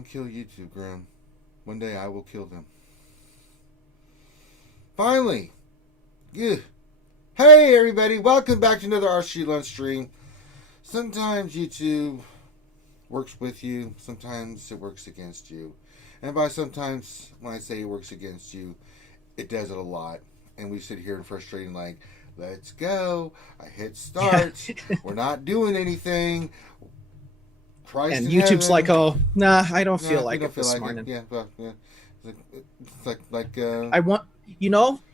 gonna kill YouTube, Graham. One day I will kill them. Finally! Yeah. Hey everybody, welcome back to another RSG lunch stream. Sometimes YouTube works with you, sometimes it works against you. And by sometimes, when I say it works against you, it does it a lot. And we sit here in frustration like, let's go. I hit start. We're not doing anything. Christ and in YouTube's heaven. like, oh, nah, I don't feel Nah, like you don't it feel this like morning. it. Yeah, well, yeah. It's like I want,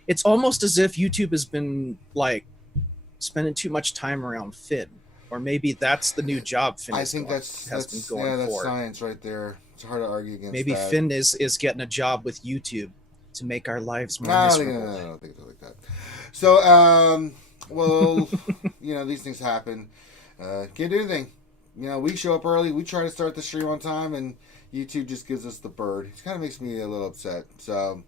it's almost as if YouTube has been like spending too much time around Finn, or maybe that's the new job Finn I has think been going that's for. science right there. It's hard to argue against Maybe that. Finn is getting a job with YouTube to make our lives more I miserable. don't think it's like that. So, well, these things happen. Can't do anything. We show up early. We try to start the stream on time, and YouTube just gives us the bird. It kind of makes me a little upset. So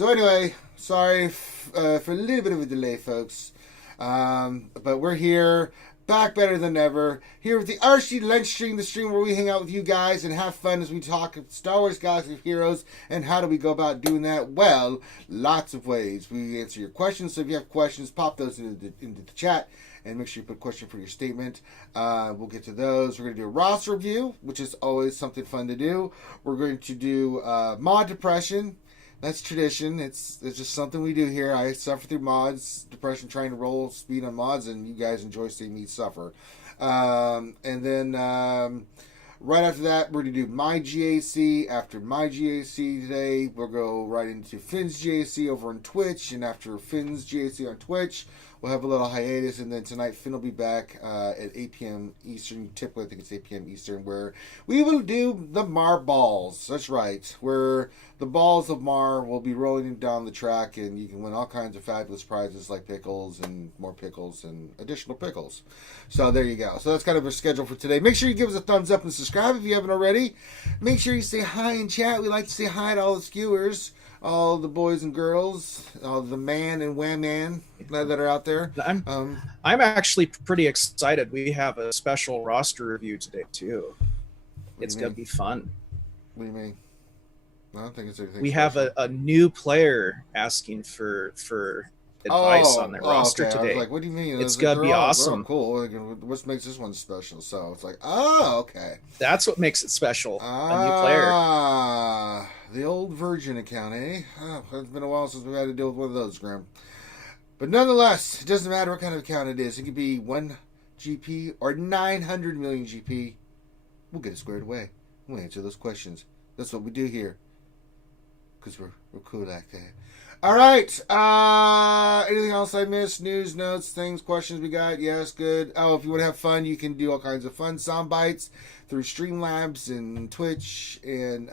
anyway, sorry for a little bit of a delay, folks. But we're here, back better than ever. Here with the RSG Lunch Stream, the stream where we hang out with you guys and have fun as we talk Star Wars Galaxy of Heroes. And how do we go about doing that? Well, lots of ways. We answer your questions. So if you have questions, pop those into the chat. And make sure you put a question for your statement. We'll get to those. We're going to do a roster review, which is always something fun to do. We're going to do mod depression. That's tradition. It's just something we do here. I suffer through mods, depression, trying to roll speed on mods, and you guys enjoy seeing me suffer. And then right after that, we're going to do my GAC. After my GAC today, we'll go right into Finn's GAC over on Twitch. And after Finn's GAC on Twitch, we'll have a little hiatus, and then tonight Finn will be back at 8 p.m. Eastern. Typically, I think it's 8 p.m. Eastern, where we will do the Mar balls. That's right, where the balls of Mar will be rolling down the track, and you can win all kinds of fabulous prizes like pickles and more pickles and additional pickles. So there you go. So that's kind of our schedule for today. Make sure you give us a thumbs up and subscribe if you haven't already. Make sure you say hi in chat. We like to say hi to all the skewers, all the boys and girls, all the man and wham man that are out there. I'm actually pretty excited. We have a special roster review today too. It's gonna be fun. What do you mean? I don't think it's anything. We special. have a new player asking for advice on their roster okay. today. I was like, what do you mean? It's gonna be awesome. Cool. What makes this one special? So it's like, okay. That's what makes it special. A new player. The old Virgin account, eh? Oh, it's been a while since we've had to deal with one of those, Graham. But nonetheless, it doesn't matter what kind of account it is. It could be 1 GP or 900 million GP. We'll get it squared away. We'll answer those questions. That's what we do here. Because we're cool like that. All right. Anything else I missed? News, notes, things, questions we got? Yes, good. Oh, if you want to have fun, you can do all kinds of fun sound bites through Streamlabs and Twitch, and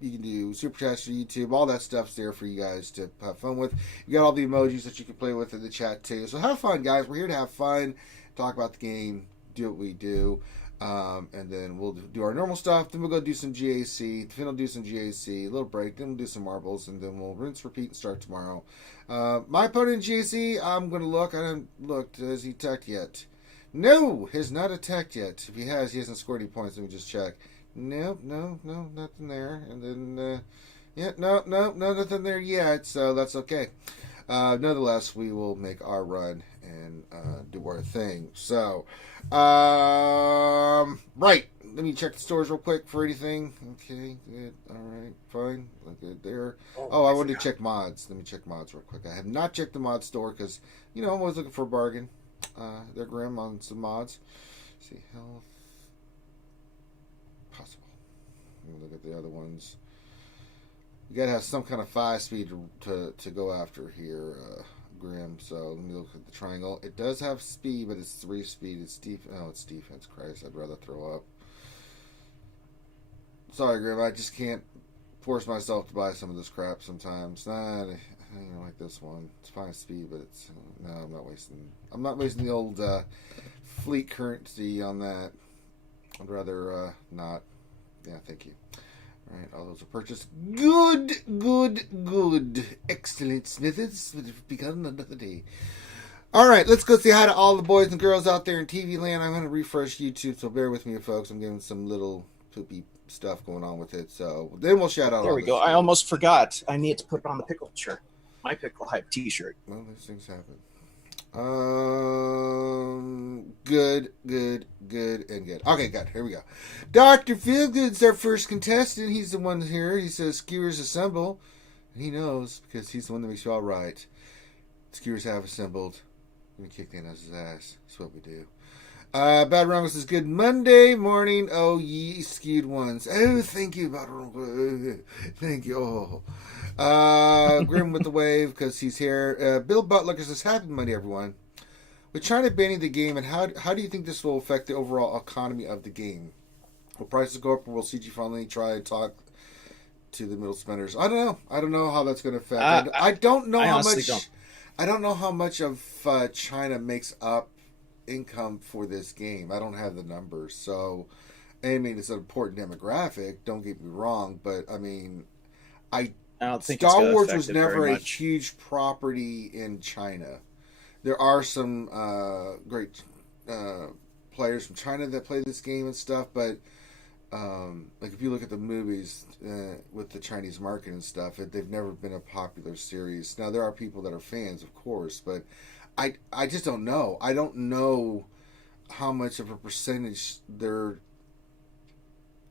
you can do Super Chats for YouTube. All that stuff's there for you guys to have fun with. You got all the emojis that you can play with in the chat too. So have fun, guys. We're here to have fun, talk about the game, do what we do. And then we'll do our normal stuff. Then we'll go do some GAC. Finn will do some GAC. A little break. Then we'll do some marbles. And then we'll rinse, repeat, and start tomorrow. My opponent in GAC, I'm going to look. I haven't looked. Has he attacked yet? No, has not attacked yet. If he has, he hasn't scored any points. Let me just check. No, nothing there. And then, no, nothing there yet. So that's okay. Nonetheless, we will make our run and do our thing. So, right. Let me check the stores real quick for anything. Okay, good. All right, fine. Good there. I wanted to check mods. Let me check mods real quick. I have not checked the mod store because, I'm always looking for a bargain. They're grim on some mods. Let's see, health. Possible. Let me look at the other ones. You gotta have some kind of 5 speed to go after here, Grim. So let me look at the triangle. It does have speed, but it's 3 speed. It's it's defense. Christ, I'd rather throw up. Sorry, Grim. I just can't force myself to buy some of this crap sometimes. Nah, I don't like this one. It's 5 speed, but it's no. I'm not wasting the old fleet currency on that. I'd rather not. Yeah, thank you. All right, all those are purchased. Good. Excellent, Smithers. We've begun another day. All right, let's go say hi to all the boys and girls out there in TV land. I'm going to refresh YouTube, so bear with me, folks. I'm getting some little poopy stuff going on with it. So then we'll shout out. There we go. I almost forgot. I need to put on the pickle shirt. My pickle hype T-shirt. Well, these things happen. Good, and good. Okay, good. Here we go. Dr. Feelgood's our first contestant. He's the one here. He says, Skewers assemble. And he knows because he's the one that makes you all right. Skewers have assembled. We kick Thanos' ass. That's what we do. Bad Rongo says, good Monday morning, oh ye skewed ones. Oh, thank you, Bad Rongo. Thank you. Grim with the wave, because he's here. Bill Butler says, happy Monday, everyone. With China banning the game, and how do you think this will affect the overall economy of the game? Will prices go up, or will CG finally try and talk to the middle spenders? I don't know. I don't know how that's going to affect. I don't know how much. I don't know how much of China makes up income for this game. I don't have the numbers, so I mean it's an important demographic. Don't get me wrong, but I mean, I don't think Star Wars was never a huge property in China. There are some great players from China that play this game and stuff, but like if you look at the movies with the Chinese market and stuff, they've never been a popular series. Now there are people that are fans, of course, but I just don't know. I don't know how much of a percentage their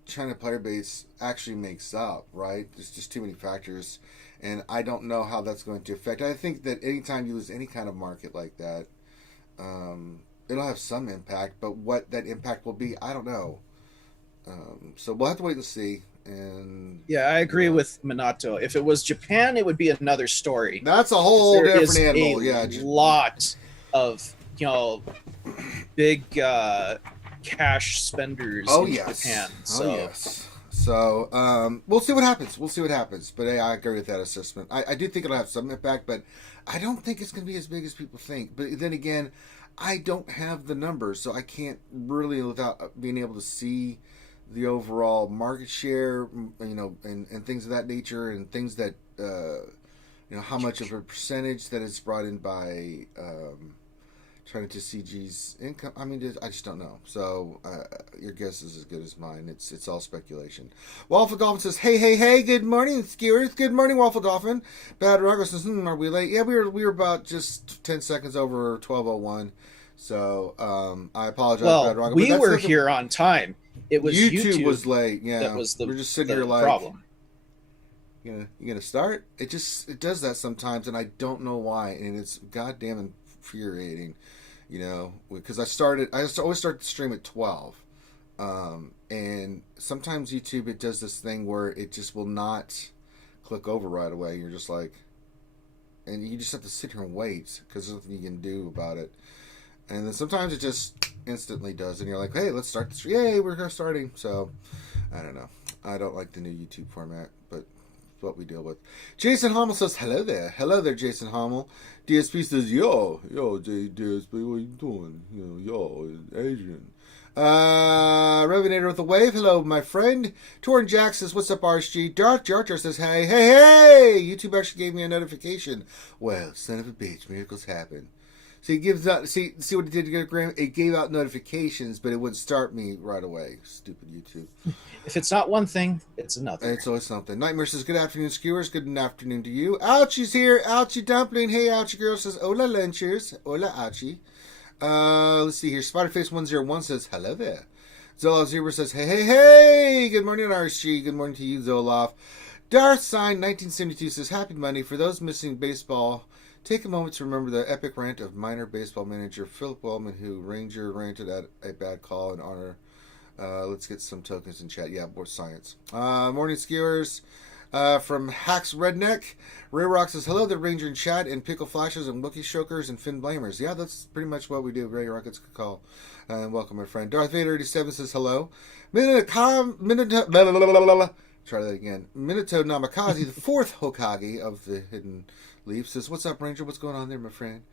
China player base actually makes up, right? There's just too many factors, and I don't know how that's going to affect. I think that anytime you lose any kind of market like that, it'll have some impact, but what that impact will be, I don't know. So we'll have to wait and see. And yeah, I agree with Minato. If it was Japan, it would be another story. That's a whole different animal. Yeah, lot of big cash spenders in Japan. So. Oh yes. So we'll see what happens. But hey, I agree with that assessment. I do think it'll have some impact, but I don't think it's going to be as big as people think. But then again, I don't have the numbers, so I can't really, without being able to see the overall market share, and things of that nature, and things that, how much of a percentage that is brought in by trying to CG's income. I mean, I just don't know. So your guess is as good as mine. It's all speculation. Waffle Dolphin says, hey, good morning, Skewers. Good morning, Waffle Dolphin. Bad Rago says, are we late? Yeah, we were about just 10 seconds over 12:01. So I apologize, Bad Rago. We were here on time. It was YouTube was late. Yeah, that was we're just sitting here like problem. You gonna start? It does that sometimes, and I don't know why, and it's goddamn infuriating. Because I always start the stream at 12, and sometimes YouTube it does this thing where it just will not click over right away. You're just like, and you just have to sit here and wait because there's nothing you can do about it. And then sometimes it just instantly does, and you're like, hey, let's start the stream. Yay, we're starting. So, I don't know. I don't like the new YouTube format, but it's what we deal with. Jason Hommel says, hello there. Hello there, Jason Hommel. DSP says, yo, DSP, what you doing? Yo, Adrian. Revenator with a wave. Hello, my friend. Torrin Jack says, what's up, RSG? Darth Jar Jar says, hey. YouTube actually gave me a notification. Well, son of a bitch, miracles happen. So it gives out. See what it did to get Graham? It gave out notifications, but it wouldn't start me right away. Stupid YouTube. If it's not one thing, it's another. It's always something. Nightmare says, good afternoon, Skewers. Good afternoon to you. Ouchie's here. Ouchie Dumpling. Hey, Ouchie Girl says, hola, lunchers. Hola, Ouchie. Let's see here. Spiderface101 says, hello there. Zoloff Zebra says, hey. Good morning, RSG. Good morning to you, Zoloff. Darth Sign 1972 says, happy Monday. For those missing baseball, take a moment to remember the epic rant of minor baseball manager Philip Wellman, who Ranger ranted at a bad call in honor. Let's get some tokens in chat. Yeah, more science. Morning, Skewers. From Hacks Redneck. Ray Rock says, hello, the Ranger in chat, and Pickle Flashes, and Wookiee Strokers, and Finn Blamers. Yeah, that's pretty much what we do. Ray Rock gets a call. And welcome, my friend. Darth Vader 87 says, hello. Try that again. Minato Namikaze, the fourth Hokage of the Hidden Leaf, says, what's up, Ranger? What's going on there, my friend?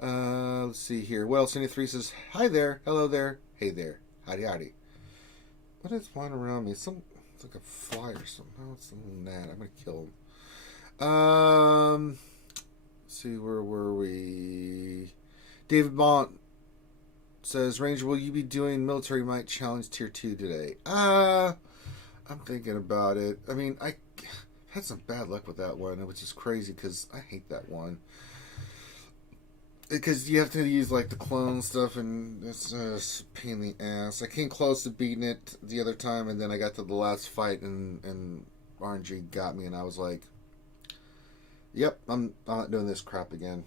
Let's see here. Well, 73 says, hi there. Hello there. Hey there. Howdy. What is flying around me? It's like a fly or something. Oh, it's something that. I'm going to kill him. Let's see, where were we? David Bont says, Ranger, will you be doing Military Might Challenge Tier 2 today? I'm thinking about it. I mean, I had some bad luck with that one, which is crazy because I hate that one. Because you have to use like the clone stuff, and it's a pain in the ass. I came close to beating it the other time, and then I got to the last fight, and RNG got me, and I was like, "Yep, I'm not doing this crap again."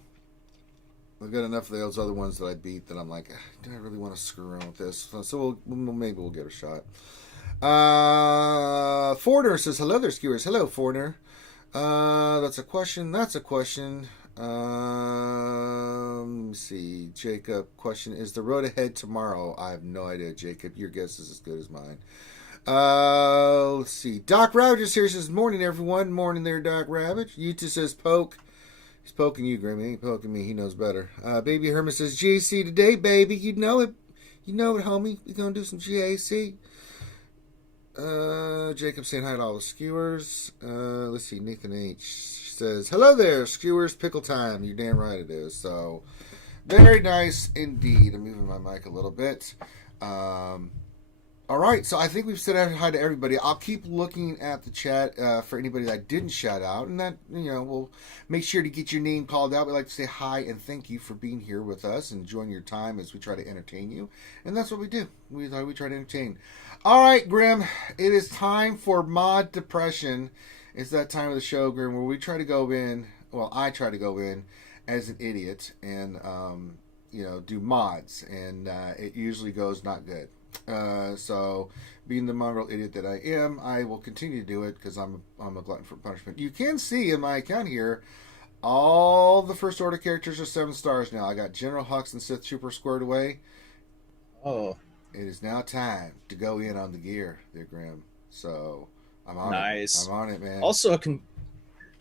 I've got enough of those other ones that I beat that I'm like, do I really want to screw around with this? So maybe we'll give it a shot. Foreigner says, hello there, skewers. Hello, Foreigner. That's a question. Let me see. Jacob, question, is the road ahead tomorrow? I have no idea, Jacob. Your guess is as good as mine. Let's see. Doc Rogers here says, morning, everyone. Morning there, Doc Rabbit. Yuta says, poke. He's poking you, Grim. He ain't poking me. He knows better. Baby Herman says, GAC today, baby. You know it. You know it, homie. We gonna do some GAC. Jacob saying hi to all the skewers. Let's see. Nathan H says, hello there, skewers. Pickle time. You're damn right it is. So, very nice indeed. I'm moving my mic a little bit. All right, so I think we've said hi to everybody. I'll keep looking at the chat for anybody that I didn't shout out, and that, we'll make sure to get your name called out. We'd like to say hi and thank you for being here with us and enjoying your time as we try to entertain you, and that's what we do. We try to entertain. All right, Grim, it is time for Mod Depression. It's that time of the show, Grim, where we try to go in. Well, I try to go in as an idiot and do mods, and it usually goes not good. So, being the mongrel idiot that I am, I will continue to do it because I'm a glutton for punishment. You can see in my account here, all the First Order characters are 7 stars now. I got General Hux and Sith Trooper squared away. Oh. It is now time to go in on the gear, there, Graham. So, I'm on nice. it. I'm on it, man. Also,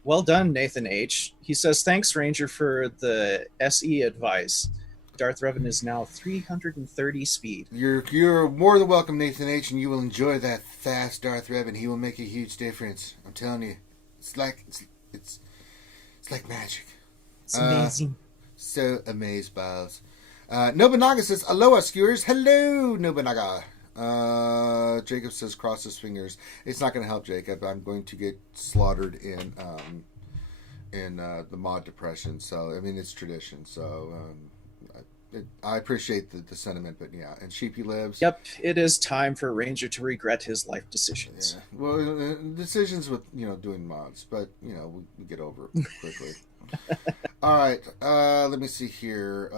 well done, Nathan H. He says, thanks, Ranger, for the SE advice. Darth Revan is now 330 speed. You're more than welcome, Nathan H, and you will enjoy that fast Darth Revan. He will make a huge difference. I'm telling you, it's like magic. It's amazing. So amazed, balls. Nobunaga says, aloha, skewers. Hello, Nobunaga. Jacob says, cross his fingers. It's not going to help, Jacob. I'm going to get slaughtered in the mod depression. So I mean, it's tradition. So. I appreciate the sentiment, but yeah, and Sheepy lives. Yep, it is time for Ranger to regret his life decisions. Yeah. Well, decisions with doing mods, but we get over it quickly. All right, let me see here.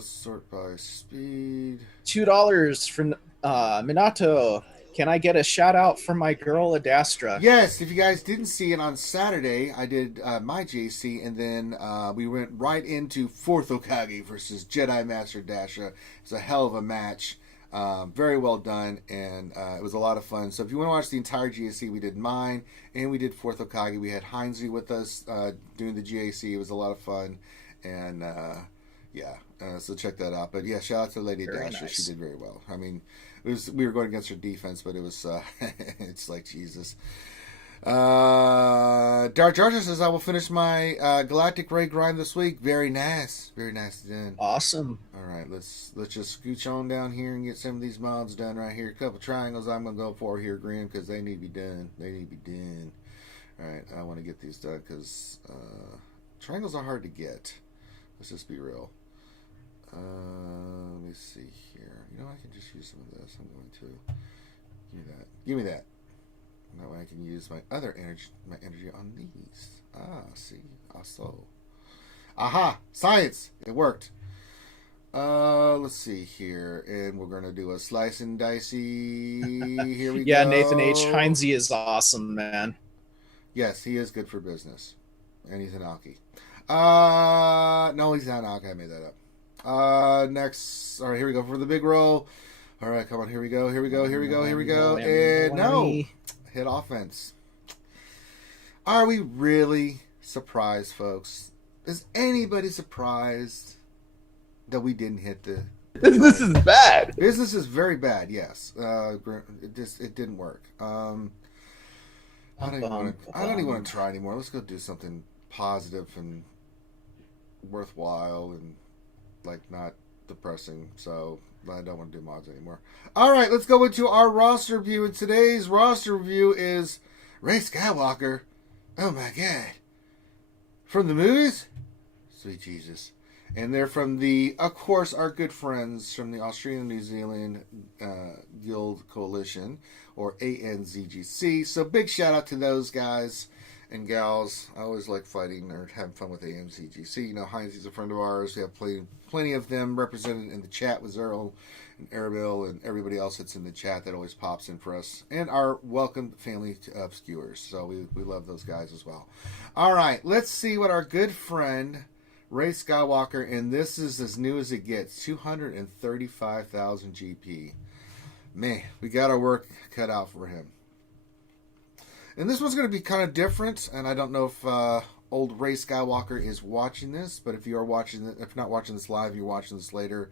Sort by speed. $2 from Minato. Can I get a shout out from my girl Adastra? Yes, if you guys didn't see it on Saturday, I did my JC, and then we went right into 4th Hokage versus Jedi Master Dasha. It's a hell of a match. Very well done, and it was a lot of fun. So if you want to watch the entire GAC, we did mine, and we did 4th Hokage. We had Heinze with us doing the GAC. It was a lot of fun, and so check that out. But yeah, shout out to Lady Dasha. Nice. She did very well. I mean, we were going against her defense, but it was it's like Jesus. Dark Jar says, I will finish my Galactic Ray grind this week. Very nice done. Awesome. All right, let's just scooch on down here and get some of these mods done right here. A couple triangles I'm gonna go for here, Graham, because they need to be done. All right, I want to get these done because triangles are hard to get. Let's just be real. Let me see here. I can just use some of this. I'm going to give me that. That way I can use my other energy on these. See, also. Aha, science. It worked. Let's see here, and we're gonna do a slice and dicey. Here we go. Yeah, Nathan H. Heinze is awesome, man. Yes, he is good for business, and he's an Alki. No, he's not an Alki. I made that up. Next, all right, here we go for the big roll. All right, come on, here we go, and no, hit offense. Are we really surprised, folks? Is anybody surprised that we didn't hit the business is bad? Business is very bad, yes. It didn't work. I don't even want to try anymore. Let's go do something positive and worthwhile and like not depressing. So I don't want to do mods anymore. All right, let's go into our roster review. And today's roster review is Rey Skywalker. Oh my god. From the movies? Sweet Jesus. And they're from of course, our good friends from the Australian New Zealand Guild Coalition, or ANZGC. So big shout out to those guys and gals. I always like fighting or having fun with ANZGC. You know, Heinz's a friend of ours. We have plenty of them represented in the chat with Zerl and Arabil and everybody else that's in the chat that always pops in for us. And our welcome family of skewers. So we love those guys as well. All right, let's see what our good friend Rey Skywalker, and this is as new as it gets, 235,000 GP. Man, we got our work cut out for him. And this one's going to be kind of different, and I don't know if old Rey Skywalker is watching this, but if you are watching it, if not watching this live, you're watching this later,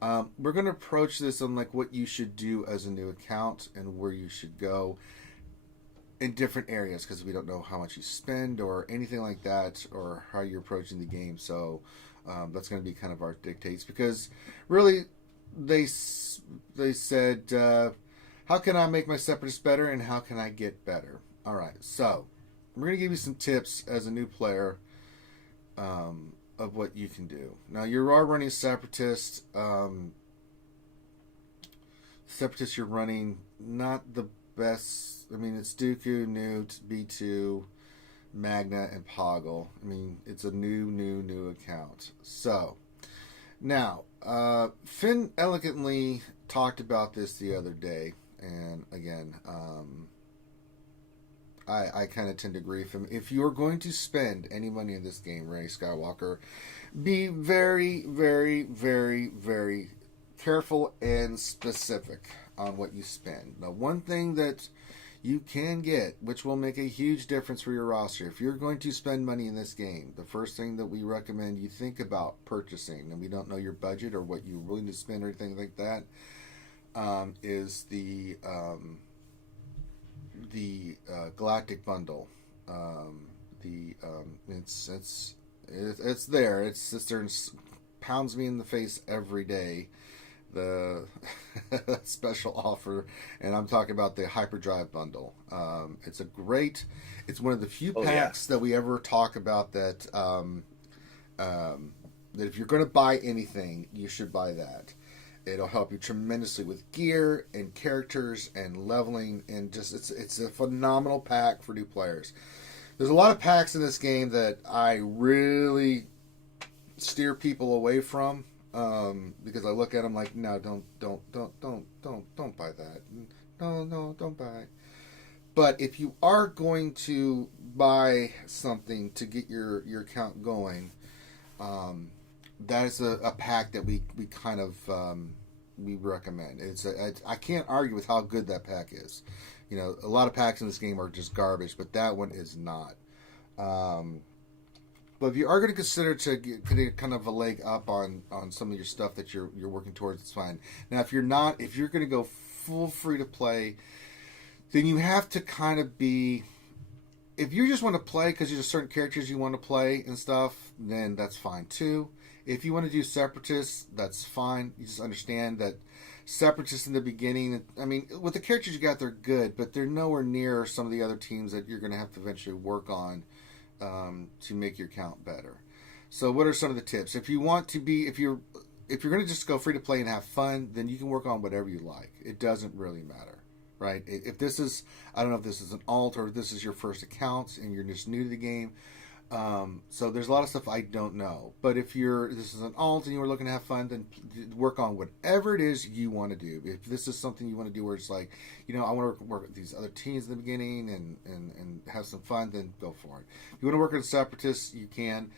we're going to approach this on like what you should do as a new account and where you should go in different areas, because we don't know how much you spend or anything like that, or how you're approaching the game. So that's going to be kind of our dictates, because really they said, how can I make my separatists better and how can I get better? All right, so we're going to give you some tips as a new player of what you can do. Now, you are running separatist. Separatist you're running, not the best. I mean, it's Dooku, Newt, B2, Magna, and Poggle. I mean, it's a new account. So, now, Finn elegantly talked about this the other day, and again, I kind of tend to agree with him. If you're going to spend any money in this game, Rey Skywalker, be very, very, very, very careful and specific on what you spend. Now, one thing that you can get, which will make a huge difference for your roster. If you're going to spend money in this game, the first thing that we recommend you think about purchasing, and we don't know your budget or what you're willing to spend or anything like that, is the Galactic Bundle. It's there. It's just there and pounds me in the face every day. The special offer, and I'm talking about the Hyperdrive bundle. It's one of the few packs that we ever talk about that that if you're going to buy anything, you should buy that. It'll help you tremendously with gear and characters and leveling, and just it's a phenomenal pack for new players. There's a lot of packs in this game that I really steer people away from. Because I look at them like, no, don't buy that. No, don't buy. But if you are going to buy something to get your account going, that is a pack that we kind of we recommend. I can't argue with how good that pack is. You know, a lot of packs in this game are just garbage, but that one is not. But if you are going to consider to get kind of a leg up on some of your stuff that you're working towards, it's fine. Now, if you're going to go full free to play, then you have to kind of be. If you just want to play because there's certain characters you want to play and stuff, then that's fine too. If you want to do separatists, that's fine. You just understand that separatists in the beginning, I mean, with the characters you got, they're good, but they're nowhere near some of the other teams that you're going to have to eventually work on. To make your account better. So what are some of the tips? If you're going to just go free to play and have fun, then you can work on whatever you like. It doesn't really matter, right? If this is, I don't know if this is an alt or if this is your first account and you're just new to the game. So there's a lot of stuff I don't know. But if this is an alt and you were looking to have fun, then work on whatever it is you want to do. If this is something you want to do where it's like, you know, I want to work with these other teams in the beginning and have some fun, then go for it. If you want to work with separatists, you can.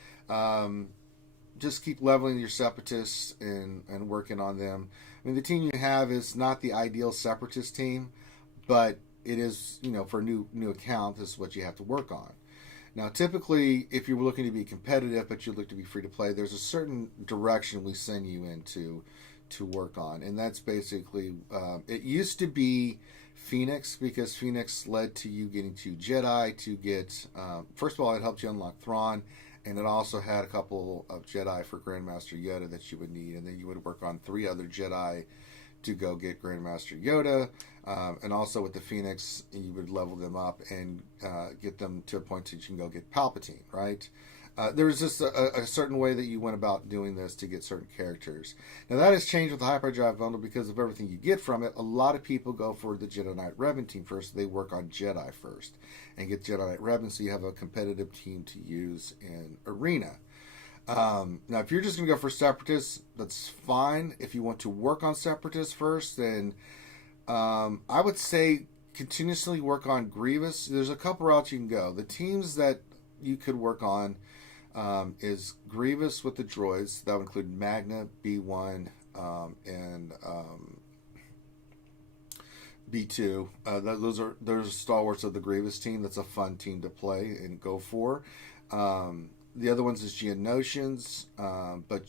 Just keep leveling your separatists and working on them. I mean, the team you have is not the ideal separatist team, but it is, you know, for a new account, this is what you have to work on. Now, typically, if you're looking to be competitive, but you look to be free to play, there's a certain direction we send you into to work on, and that's basically it used to be Phoenix, because Phoenix led to you getting to Jedi to get first of all, it helped you unlock Thrawn, And it also had a couple of Jedi for Grandmaster Yoda that you would need, and then you would work on 3 other Jedi to go get Grandmaster Yoda. And also with the Phoenix, you would level them up and get them to a point that you can go get Palpatine, right? There was just a certain way that you went about doing this to get certain characters. Now that has changed with the Hyperdrive bundle because of everything you get from it. A lot of people go for the Jedi Knight Revan team first. They work on Jedi first and get Jedi Knight Revan, so you have a competitive team to use in Arena. Now, if you're just going to go for Separatists, that's fine. If you want to work on Separatists first, then I would say continuously work on Grievous. There's a couple routes you can go. The teams that you could work on is Grievous with the droids. That would include Magna, B1, and B2. Those are stalwarts of the Grievous team. That's a fun team to play and go for. The other ones is Geonosians, but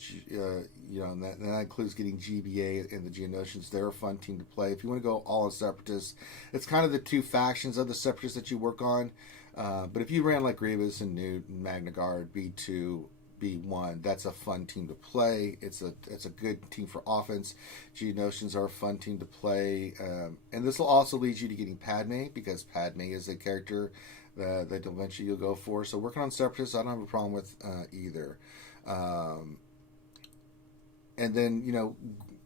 and that includes getting GBA and the Geonosians. They're a fun team to play. If you want to go all on Separatists, it's kind of the 2 factions of the Separatists that you work on. But if you ran like Grievous and Newt and Magna Guard, B2, B1, that's a fun team to play. It's a good team for offense. Geonosians are a fun team to play. And this will also lead you to getting Padme, because Padme is a character that eventually you'll go for. So working on Separatists, I don't have a problem with either. And then,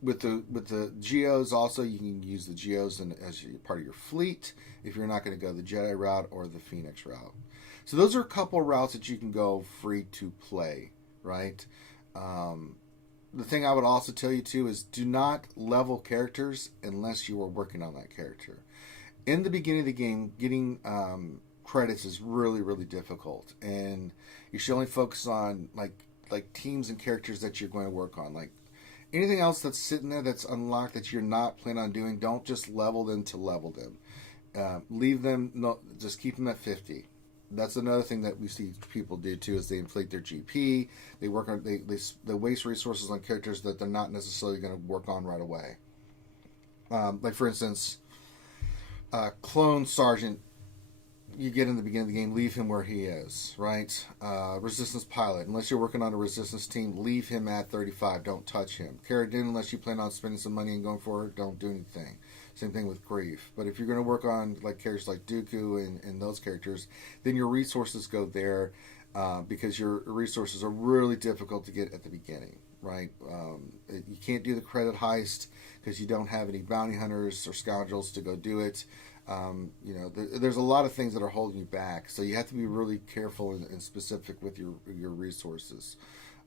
with the Geos also, you can use the Geos as part of your fleet if you're not going to go the Jedi route or the Phoenix route. So those are a couple of routes that you can go free to play, right? The thing I would also tell you too is do not level characters unless you are working on that character. In the beginning of the game, getting credits is really, really difficult, and you should only focus on like teams and characters that you're going to work on. Like anything else that's sitting there that's unlocked that you're not planning on doing, don't just level them to level them. Leave them, just keep them at 50. That's another thing that we see people do too, is they inflate their GP. They work on they waste resources on characters that they're not necessarily going to work on right away. Like for instance, Clone Sergeant. You get in the beginning of the game, leave him where he is, right? Resistance Pilot, unless you're working on a Resistance team, leave him at 35. Don't touch him. Cara Dune, unless you plan on spending some money and going for it, don't do anything. Same thing with Grief. But if you're going to work on like characters like Dooku and those characters, then your resources go there because your resources are really difficult to get at the beginning, right? You can't do the credit heist because you don't have any bounty hunters or scoundrels to go do it. There's a lot of things that are holding you back, so you have to be really careful and specific with your resources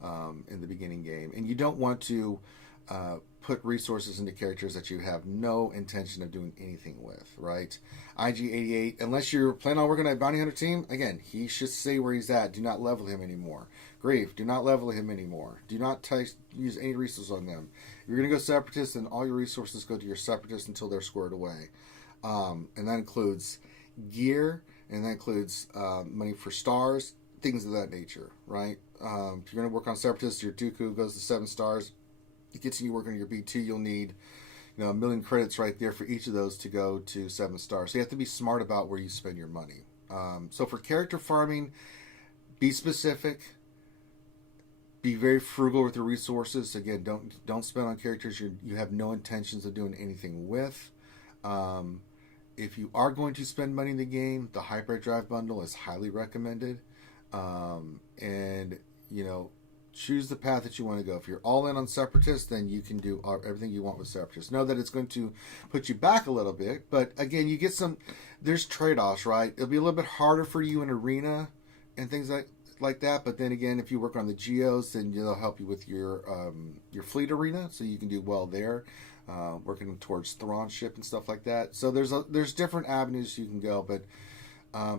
in the beginning game, and you don't want to put resources into characters that you have no intention of doing anything with, right? IG-88, unless you're planning on working on a bounty hunter team, again, he should stay where he's at. Do not level him anymore. Grief, do not level him anymore. Do not use any resources on them. If you're going to go Separatist, then all your resources go to your Separatists until they're squared away. And that includes gear, and that includes money for stars, things of that nature, right? If you're going to work on Separatists, your Dooku goes to 7 stars. It gets you working on your B2, you'll need 1 million credits right there for each of those to go to 7 stars. So you have to be smart about where you spend your money. So for character farming, be specific. Be very frugal with your resources. Again, don't spend on characters you have no intentions of doing anything with. If you are going to spend money in the game, the Hyperdrive bundle is highly recommended. Choose the path that you want to go. If you're all in on Separatists, then you can do everything you want with Separatists. Know that it's going to put you back a little bit, but again, you get there's trade-offs, right? It'll be a little bit harder for you in Arena and things like that, but then again, if you work on the Geos, then they'll help you with your fleet arena, so you can do well there, working towards Thrawn ship and stuff like that. So there's different avenues you can go, but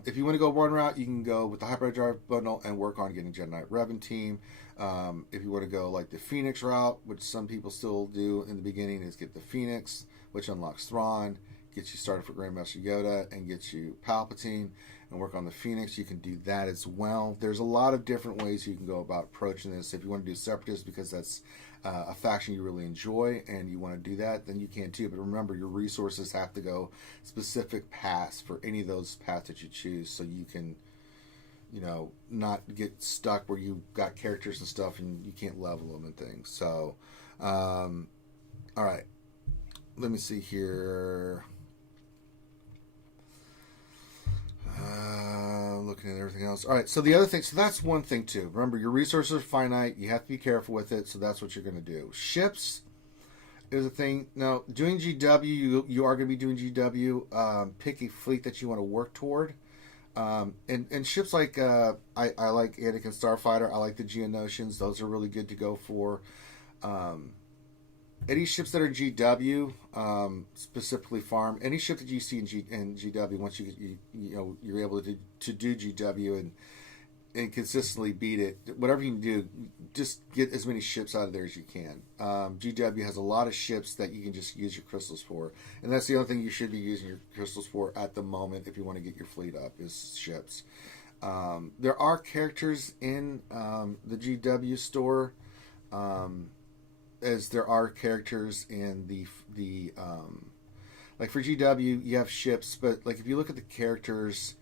if you want to go one route, you can go with the Hyperdrive bundle and work on getting Jedi Knight Revan team. If you want to go like the Phoenix route, which some people still do in the beginning, is get the Phoenix, which unlocks Thrawn, gets you started for Grandmaster Yoda, and gets you Palpatine, and work on the Phoenix. You can do that as well. There's a lot of different ways you can go about approaching this. If you want to do Separatists because that's a faction you really enjoy and you want to do that, then you can too. But remember, your resources have to go specific paths for any of those paths that you choose, so you can not get stuck where you got characters and stuff and you can't level them and things. So, all right, let me see here. Looking at everything else. All right, so the other thing, so that's one thing too. Remember, your resources are finite. You have to be careful with it. So that's what you're going to do. Ships is a thing. Now, doing GW, you are going to be doing GW. Pick a fleet that you want to work toward. And ships like I like Anakin Starfighter. I like the Geonosians. Those are really good to go for. Any ships that are GW, specifically farm. Any ship that you see in GW, once you're able to do GW and consistently beat it. Whatever you can do, just get as many ships out of there as you can. GW has a lot of ships that you can just use your crystals for, and that's the only thing you should be using your crystals for at the moment if you want to get your fleet up is ships. There are characters in the GW store. As there are characters in the like for GW, you have ships, but like if you look at the characters,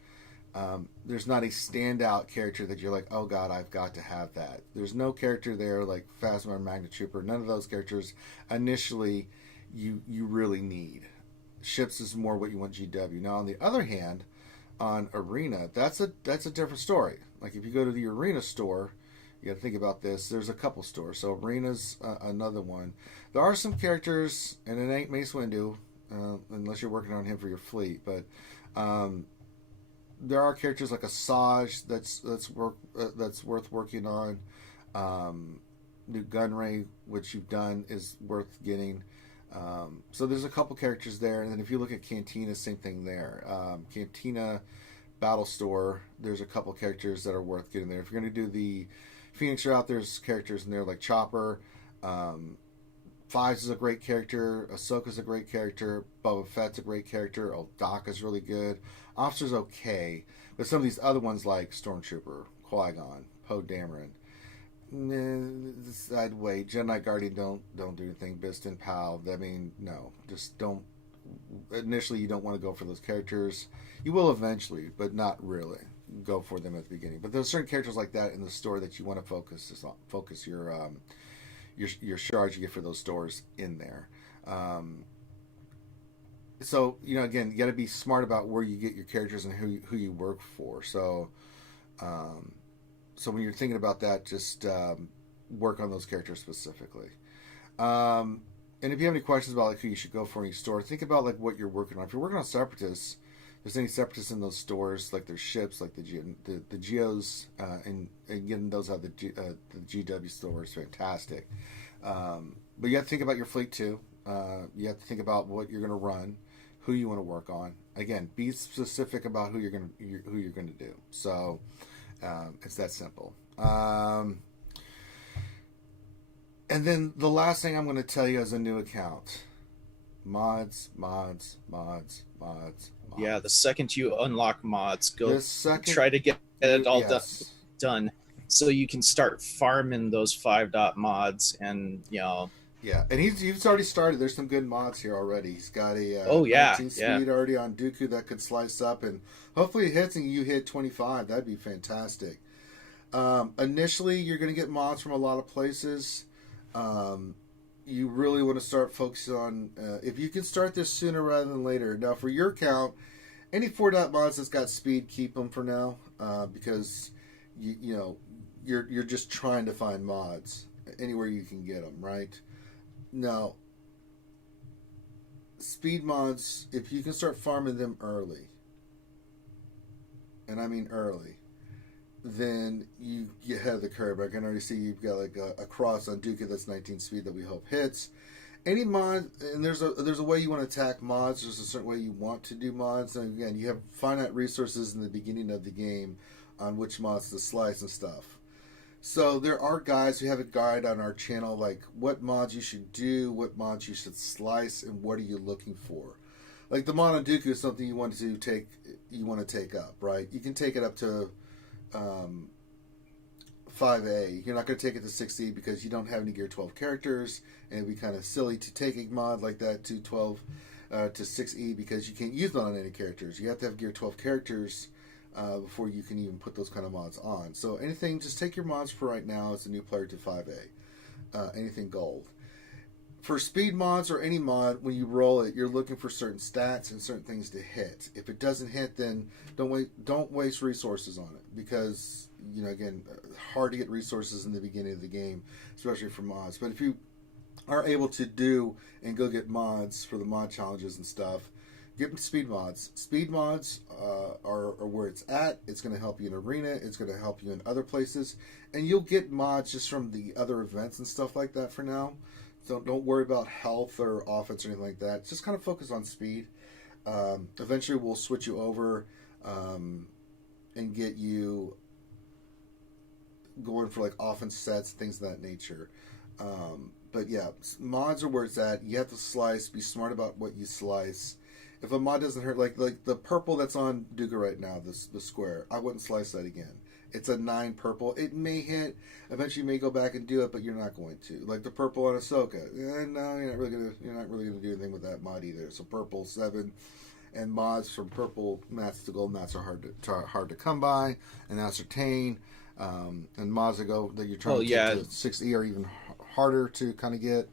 there's not a standout character that you're like, oh god, I've got to have that. There's no character there like Phasma or Magna Trooper. None of those characters initially you really need. Ships is more what you want GW. Now on the other hand, on Arena, that's a different story. Like if you go to the Arena store, you got to think about this. There's a couple stores. So Arena's another one. There are some characters, and it ain't Mace Windu, unless you're working on him for your fleet. But there are characters like a Saj that's worth working on. New Gunray, which you've done, is worth getting. So there's a couple characters there. And then if you look at Cantina, same thing there. Cantina Battle Store, there's a couple characters that are worth getting there. If you're going to do the Phoenix route, there's characters in there like Chopper. Fives is a great character. Ahsoka's a great character. Boba Fett's a great character. Oldaka's really good. Officer's okay. But some of these other ones like Stormtrooper, Qui-Gon, Poe Dameron, I'd wait. Jedi Guardian don't do anything. Biston Pal, I mean, no. Just don't. Initially, you don't want to go for those characters. You will eventually, but not really. Go for them at the beginning. But there's certain characters like that in the store that you want to focus your shards you get for those stores in there. So again, you got to be smart about where you get your characters and who you work for. So when you're thinking about that, just work on those characters specifically. And if you have any questions about like who you should go for in your store, think about like what you're working on. If you're working on Separatists, if there's any Separatists in those stores, like their ships, like the Geos, and getting those out of the GW store is fantastic. But you have to think about your fleet too. You have to think about what you're going to run, who you want to work on. Again, be specific about who you're going to do. So it's that simple. And then the last thing I'm going to tell you is a new account. Mods. Yeah, the second you unlock mods, try to get it all done so you can start farming those 5-dot mods and, Yeah, and he's already started. There's some good mods here already. He's got a 19 speed already on Dooku that could slice up, and hopefully it hits and you hit 25. That'd be fantastic. Initially, you're going to get mods from a lot of places. You really want to start focusing on if you can start this sooner rather than later. Now, for your account, any 4-dot mods that's got speed, keep them for now, because you're just trying to find mods anywhere you can get them, right? Now, speed mods, if you can start farming them early, and I mean early, then you get ahead of the curve. I can already see you've got like a cross on Dooku that's 19 speed that we hope hits. Any mod, and there's a way you want to attack mods. There's a certain way you want to do mods. And again, you have finite resources in the beginning of the game on which mods to slice and stuff. So there are guys who have a guide on our channel, like what mods you should do, what mods you should slice, and what are you looking for. Like the mod on Dooku is something you want to take up, right? You can take it up to 5A. You're not going to take it to 6E because you don't have any Gear 12 characters, and it'd be kind of silly to take a mod like that to 12 to 6E because you can't use them on any characters. You have to have Gear 12 characters before you can even put those kind of mods on. So anything, just take your mods for right now as a new player to 5A. Anything gold. For speed mods or any mod, when you roll it, you're looking for certain stats and certain things to hit. If it doesn't hit, then don't waste resources on it, because, you know, again, hard to get resources in the beginning of the game, especially for mods. But if you are able to do and go get mods for the mod challenges and stuff, get speed mods. Speed mods are where it's at. It's going to help you in arena. It's going to help you in other places, and you'll get mods just from the other events and stuff like that for now. So don't worry about health or offense or anything like that. Just kind of focus on speed. Eventually we'll switch you over and get you going for like offense sets, things of that nature. But yeah, mods are where it's at. You have to slice. Be smart about what you slice. If a mod doesn't hurt, like the purple that's on Duga right now, the square, I wouldn't slice that again. It's a 9 purple. It may hit. Eventually, you may go back and do it, but you're not going to. Like the purple on Ahsoka. No, you're not really gonna do anything with that mod either. So purple 7, and mods from purple mats to gold mats are hard to come by and ascertain. And mods that you're trying to get to 6E are even harder to kind of get.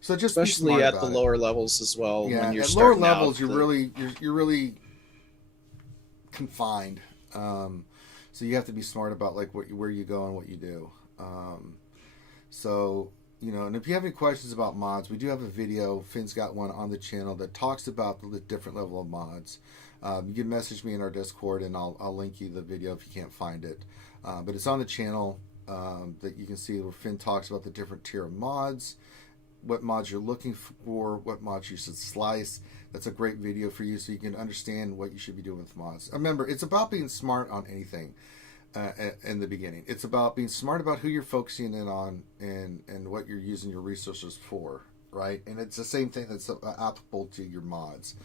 So just especially at the lower levels as well. Yeah, when you're at lower starting levels, out, you're really confined. So you have to be smart about like where you go and what you do. So, you know, and if you have any questions about mods, we do have a video. Finn's got one on the channel that talks about the different level of mods. You can message me in our Discord, and I'll link you the video if you can't find it. But it's on the channel that you can see where Finn talks about the different tier of mods, what mods you're looking for, what mods you should slice. That's a great video for you, so you can understand what you should be doing with mods. Remember, it's about being smart on anything in the beginning. It's about being smart about who you're focusing in on and what you're using your resources for, right? And it's the same thing that's applicable to your mods.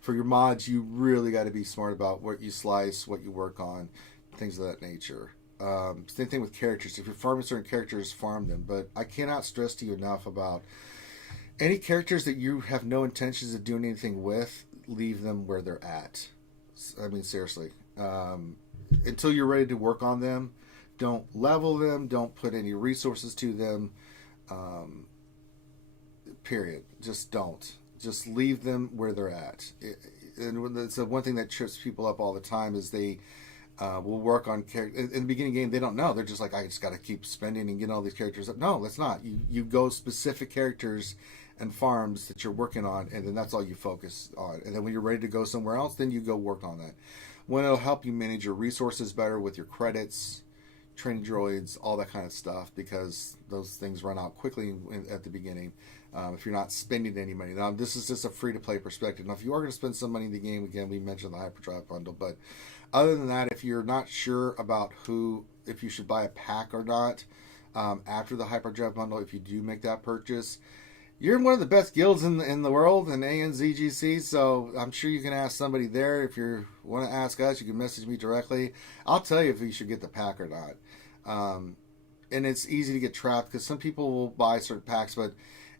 For your mods, you really got to be smart about what you slice, what you work on, things of that nature. Same thing with characters. If you're farming certain characters, farm them. But I cannot stress to you enough about any characters that you have no intentions of doing anything with, leave them where they're at. I mean, seriously. Until you're ready to work on them, don't level them. Don't put any resources to them. Period. Just don't. Just leave them where they're at. And it's the one thing that trips people up all the time is they will work on characters. In the beginning game, they don't know. They're just like, I just got to keep spending and getting all these characters up. No, that's not. You go specific characters and farms that you're working on, and then that's all you focus on. And then when you're ready to go somewhere else, then you go work on that. When it'll help you manage your resources better with your credits, training droids, all that kind of stuff, because those things run out quickly at the beginning if you're not spending any money. Now, this is just a free-to-play perspective. Now, if you are going to spend some money in the game, again, we mentioned the Hyperdrive bundle, but other than that, if you're not sure about if you should buy a pack or not after the Hyperdrive bundle, if you do make that purchase, you're in one of the best guilds in the world, in ANZGC, so I'm sure you can ask somebody there. If you want to ask us, you can message me directly. I'll tell you if you should get the pack or not. And it's easy to get trapped because some people will buy certain packs, but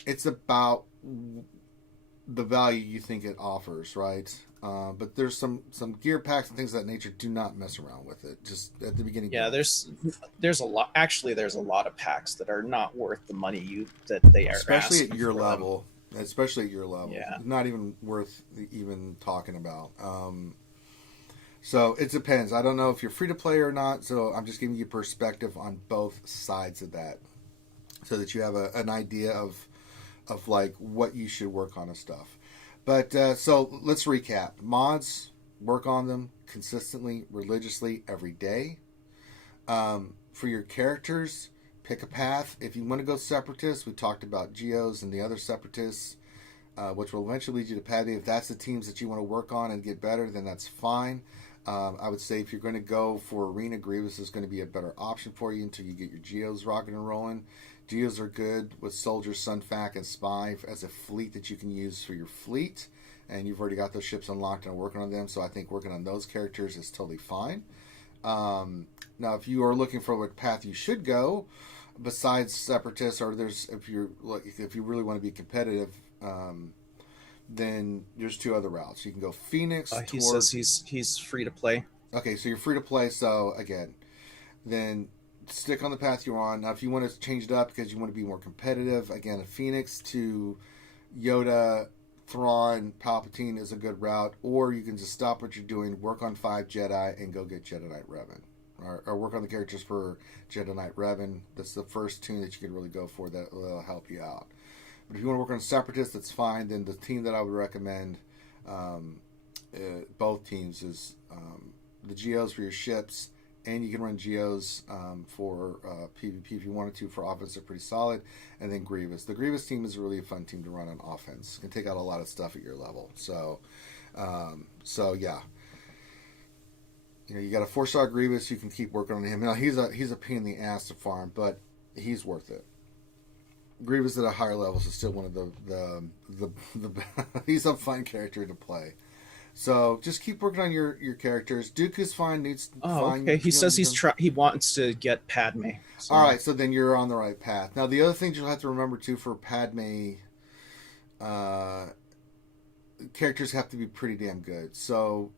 it's about the value you think it offers, right? But there's some gear packs and things of that nature. Do not mess around with it. Just at the beginning. Yeah, there's a lot. Actually, there's a lot of packs that are not worth the money that they are. Especially at your level. Especially at your level. Yeah. Not even worth even talking about. So it depends. I don't know if you're free to play or not. So I'm just giving you perspective on both sides of that, so that you have an idea of like what you should work on and stuff. But so let's recap. Mods, work on them consistently, religiously, every day. For your characters, pick a path. If you want to go Separatists, we talked about Geos and the other Separatists, which will eventually lead you to Patty. If that's the teams that you want to work on and get better, then that's fine. I would say if you're going to go for Arena, Grievous is going to be a better option for you until you get your Geos rocking and rolling. Geos are good with Soldier, Sunfac, and Spy as a fleet that you can use for your fleet. And you've already got those ships unlocked and are working on them. So I think working on those characters is totally fine. Now, if you are looking for what path you should go, besides Separatists, or if you really want to be competitive, then there's 2 other routes. You can go Phoenix. He says he's free to play. Okay, so you're free to play. So again, then stick on the path you're on. Now, if you want to change it up because you want to be more competitive, again, a Phoenix to Yoda, Thrawn, Palpatine is a good route. Or you can just stop what you're doing, work on 5 Jedi, and go get Jedi Knight Revan. Or work on the characters for Jedi Knight Revan. That's the first tune that you can really go for that will help you out. But if you want to work on Separatists, that's fine. Then the team that I would recommend, both teams, is the GOs for your ships, and you can run GOs for PvP if you wanted to. For offense, they're pretty solid. And then Grievous. The Grievous team is a really fun team to run on offense. You can take out a lot of stuff at your level. So yeah. You know, you got a 4-star Grievous. You can keep working on him. Now he's a pain in the ass to farm, but he's worth it. Grievous at a higher level is still one of the he's a fun character to play. So just keep working on your characters. Dooku's fine. Okay. He says he wants to get Padme. So. All right, so then you're on the right path. Now the other things you'll have to remember too for Padme, characters have to be pretty damn good. So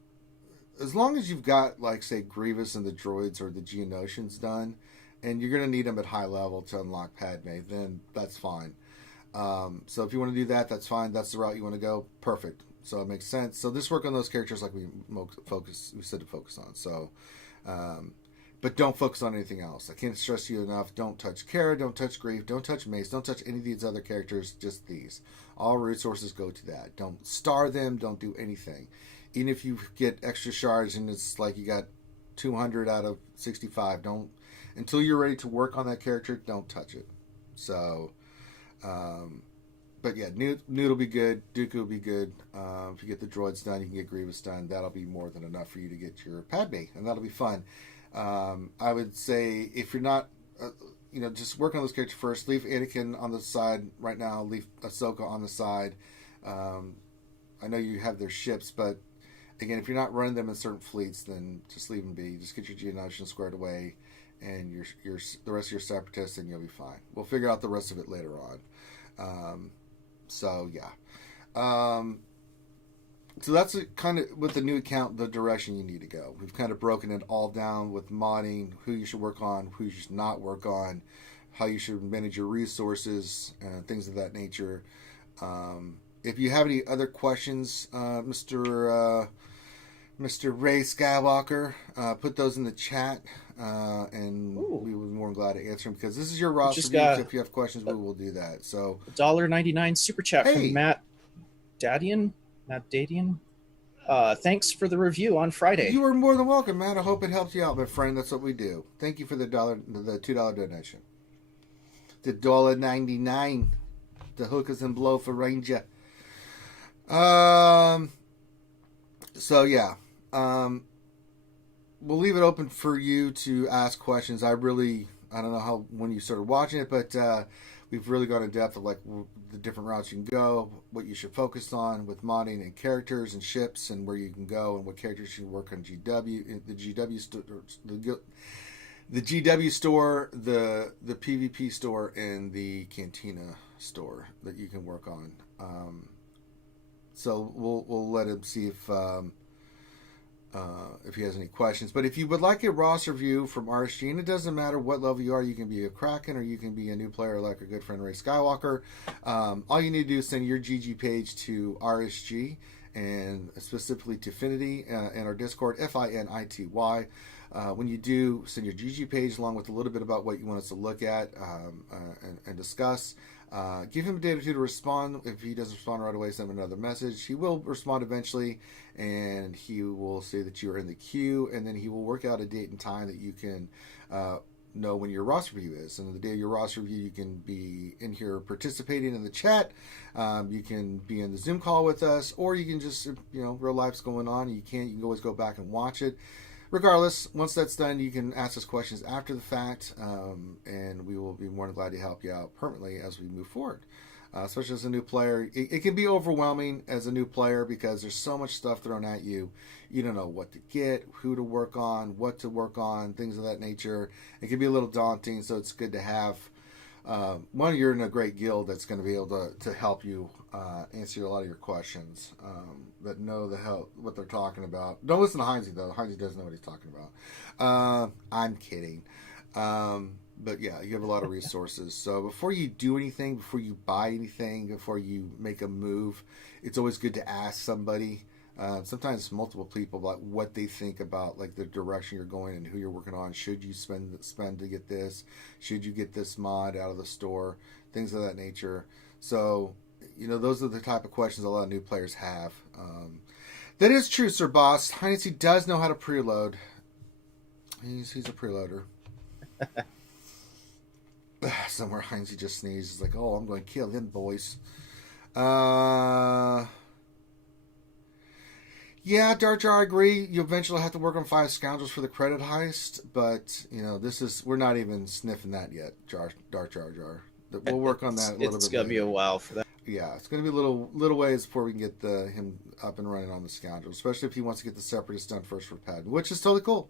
as long as you've got, like, say, Grievous and the droids or the Geonosians done, and you're going to need them at high level to unlock Padme, then that's fine. So if you want to do that, that's fine. That's the route you want to go. Perfect. So it makes sense. So just work on those characters like we said to focus on. So, but don't focus on anything else. I can't stress you enough. Don't touch Cara. Don't touch Grief. Don't touch Mace. Don't touch any of these other characters. Just these. All resources go to that. Don't star them. Don't do anything. Even if you get extra shards and it's like you got 200 out of 65, until you're ready to work on that character, don't touch it. So, but yeah, Newt will be good. Dooku will be good. If you get the droids done, you can get Grievous done. That'll be more than enough for you to get your Padme, and that'll be fun. I would say if you're not, just work on those characters first. Leave Anakin on the side right now. Leave Ahsoka on the side. I know you have their ships, but again, if you're not running them in certain fleets, then just leave them be. Just get your Geonosians squared away, and the rest of your Separatists, and you'll be fine. We'll figure out the rest of it later on. So yeah. So that's kind of, with the new account, the direction you need to go. We've kind of broken it all down with modding, who you should work on, who you should not work on, how you should manage your resources, and things of that nature. If you have any other questions, Mr. Ray Skywalker, put those in the chat, and we would be more than glad to answer them, because this is your roster review. So if you have questions, we will do that. So $1.99 super chat from Matt Dadian. Thanks for the review on Friday. You are more than welcome, Matt. I hope it helped you out, my friend. That's what we do. Thank you for the $2 donation. The $1.99 to hook us and blow for Ranger. So yeah, we'll leave it open for you to ask questions. I don't know when you started watching it, but we've really gone in depth of like the different routes you can go, what you should focus on with modding and characters and ships, and where you can go and what characters you can work on GW, the GW store, the PvP store, and the Cantina store that you can work on. So we'll let him see if he has any questions. But if you would like a roster review from RSG, and it doesn't matter what level you are, you can be a Kraken or you can be a new player like our good friend Ray Skywalker. All you need to do is send your GG page to RSG, and specifically to Finity in our Discord, FINITY. When you do, send your GG page along with a little bit about what you want us to look at and discuss. Give him a day or two to respond. If he doesn't respond right away, send him another message. He will respond eventually, and he will say that you are in the queue, and then he will work out a date and time that you can know when your roster review is. And the day of your roster review, you can be in here participating in the chat. You can be in the Zoom call with us, or you can just, real life's going on. You can always go back and watch it. Regardless, once that's done, you can ask us questions after the fact, and we will be more than glad to help you out permanently as we move forward. Especially as a new player, it can be overwhelming as a new player because there's so much stuff thrown at you. You don't know what to get, who to work on, what to work on, things of that nature. It can be a little daunting, so it's good to have one, you're in a great guild that's going to be able to help you answer a lot of your questions, that know what they're talking about. Don't listen to Heinze, though. Heinze doesn't know what he's talking about. I'm kidding. But yeah, you have a lot of resources. So before you do anything, before you buy anything, before you make a move, it's always good to ask somebody. Sometimes multiple people about what they think about like the direction you're going and who you're working on. Should you spend to get this? Should you get this mod out of the store? Things of that nature. So, those are the type of questions a lot of new players have. That is true, Sir Boss. Heinze does know how to preload. He's a preloader. Somewhere Heinze just sneezed. He's like, oh, I'm going to kill him, boys. Yeah, Dart Jar, I agree. You eventually have to work on 5 scoundrels for the credit heist, but we're not even sniffing that yet, Dart Jar. We'll work on that a little bit. It's gonna be a while for that. Yeah, it's gonna be a little ways before we can get him up and running on the scoundrels, especially if he wants to get the separatists done first for Padden, which is totally cool.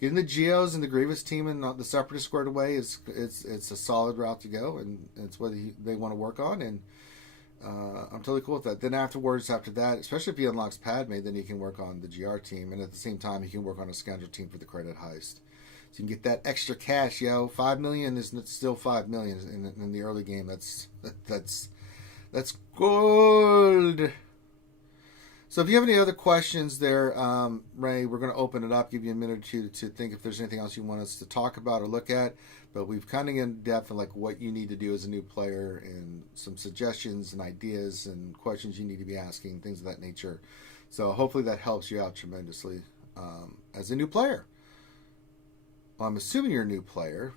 Getting the Geos and the Grievous team and the separatists squared away it's a solid route to go, and it's what they want to work on, and I'm totally cool with that. Then afterwards, after that, especially if he unlocks Padme, then he can work on the GR team, and at the same time, he can work on a scoundrel team for the credit heist. So you can get that extra cash, yo. 5 million is still 5 million in the early game. That's gold. So if you have any other questions there, Ray, we're going to open it up, give you a minute or two to think if there's anything else you want us to talk about or look at. But we've kind of in depth on like what you need to do as a new player and some suggestions and ideas and questions you need to be asking, things of that nature. So hopefully that helps you out tremendously as a new player. Well, I'm assuming you're a new player.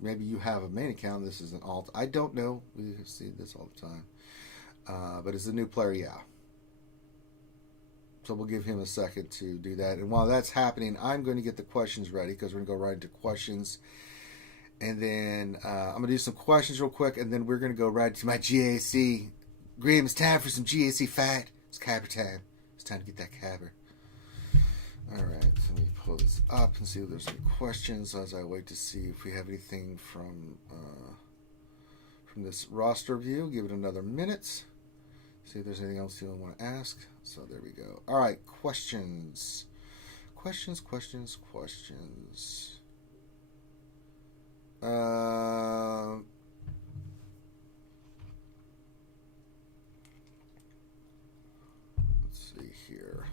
Maybe you have a main account. This is an alt. I don't know. We see this all the time. But as a new player, yeah. So we'll give him a second to do that. And while that's happening, I'm going to get the questions ready because we're going to go right into questions. And then I'm going to do some questions real quick. And then we're going to go right to my GAC. Graham, it's time for some GAC fight. It's cabber time. It's time to get that cabber. All right. So let me pull this up and see if there's any questions as I wait to see if we have anything from this roster view. Give it another minute. See if there's anything else you want to ask. So there we go. All right, questions. Questions. Let's see here.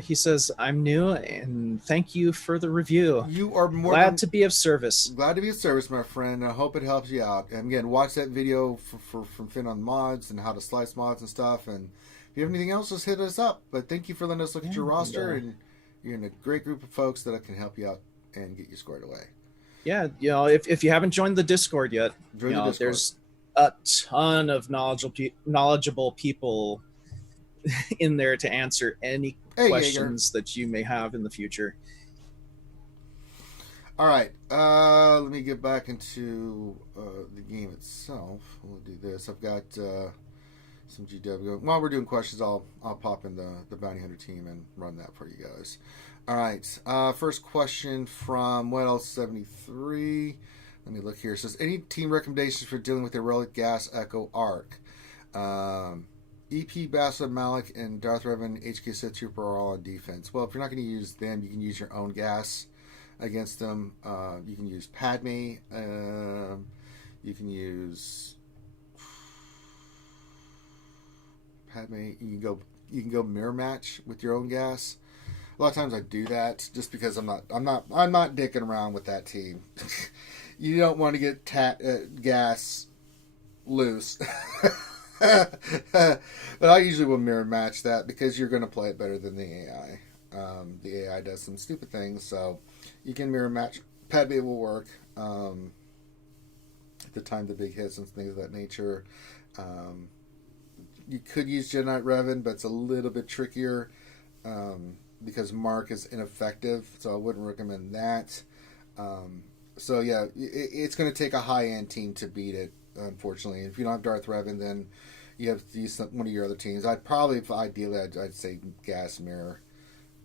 He says, I'm new, and thank you for the review. You are more glad to be of service. Glad to be of service, my friend. I hope it helps you out. And again, watch that video from Finn on mods and how to slice mods and stuff. And if you have anything else, just hit us up. But thank you for letting us look at your roster. And you're in a great group of folks that can help you out and get you squared away. Yeah, if you haven't joined the Discord yet, there's a ton of knowledgeable people in there to answer any questions that you may have in the future. All right, let me get back into the game itself. We'll do this. I've got some GW. While we're doing questions, I'll pop in the Bounty Hunter team and run that for you guys. All right, first question from WetL73. Let me look here. It says, any team recommendations for dealing with the Relic Gas Echo Arc? EP, Bassa, Malik, and Darth Revan, HK Sith Trooper are all on defense. Well, if you're not going to use them, you can use your own gas against them. You can use Padme. You can use Padme. You can go mirror match with your own gas. A lot of times I do that just because I'm not dicking around with that team. You don't want to get gas loose. But I usually will mirror match that because you're going to play it better than the AI. The AI does some stupid things, so you can mirror match. Padme will work at the time the big hits and things of that nature. You could use Jedi Revan, but it's a little bit trickier because Mark is ineffective, so I wouldn't recommend that. So yeah, it's going to take a high-end team to beat it, unfortunately. If you don't have Darth Revan, then you have to use one of your other teams. Ideally, I'd say gas mirror.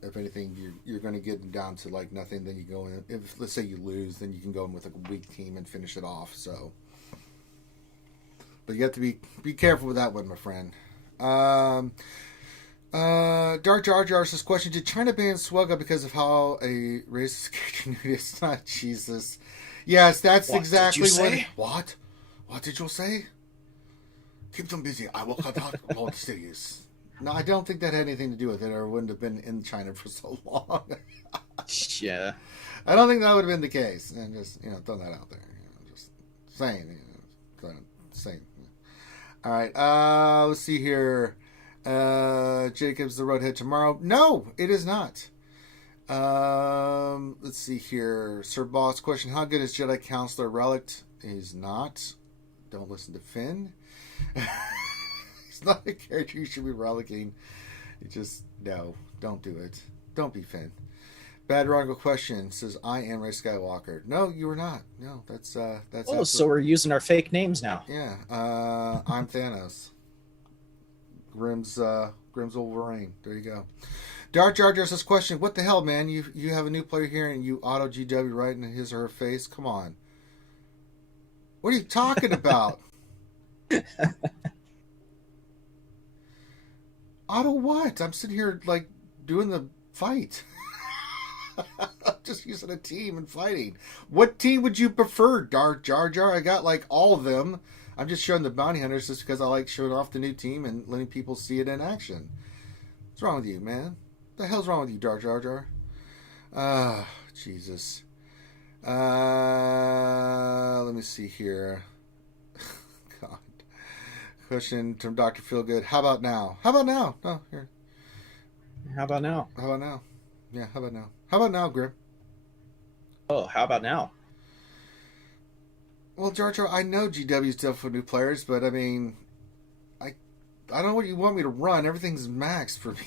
if anything, you're going to get down to like nothing. Then you go in. If let's say you lose, then you can go in with a weak team and finish it off. So, but you have to be careful with that one, my friend. Dark Jar Jar says, question: did China ban SWGOH because of how a racist character knew it's not Jesus? Yes, that's exactly what. What did you say? Keep them busy. I will contact all the cities. No, I don't think that had anything to do with it, or it wouldn't have been in China for so long. Yeah, I don't think that would have been the case. And just throwing that out there. Just saying. Saying. All right. Let's see here. Jacob's the Roadhead tomorrow. No, it is not. Let's see here. Sir Boss question: how good is Jedi Counselor Relic? He's not. Don't listen to Finn. He's not a character you should be relicking. No, don't do it. Don't be Finn. Bad Rongo question says, I am Ray Skywalker. No, you were not. No, that's oh, so we're using our fake names now. Yeah. I'm Thanos. Grimm's Wolverine. There you go. Dark Jar Jar says, question, what the hell, man? You have a new player here and you auto GW right in his or her face? Come on. What are you talking about? Auto what? I'm sitting here like doing the fight. I'm just using a team and fighting. What team would you prefer, Dark Jar Jar? I got like all of them. I'm just showing the bounty hunters just because I like showing off the new team and letting people see it in action. What's wrong with you, man? What the hell's wrong with you, Dark Jar Jar? Jesus. Let me see here. God. Question from Dr. Feelgood. How about now? How about now? No, here. How about now? How about now? Yeah, how about now? How about now, Grim? Oh, how about now? Well, Jar Jar, I know GW's tough for new players, but I mean, I don't know what you want me to run. Everything's maxed for me.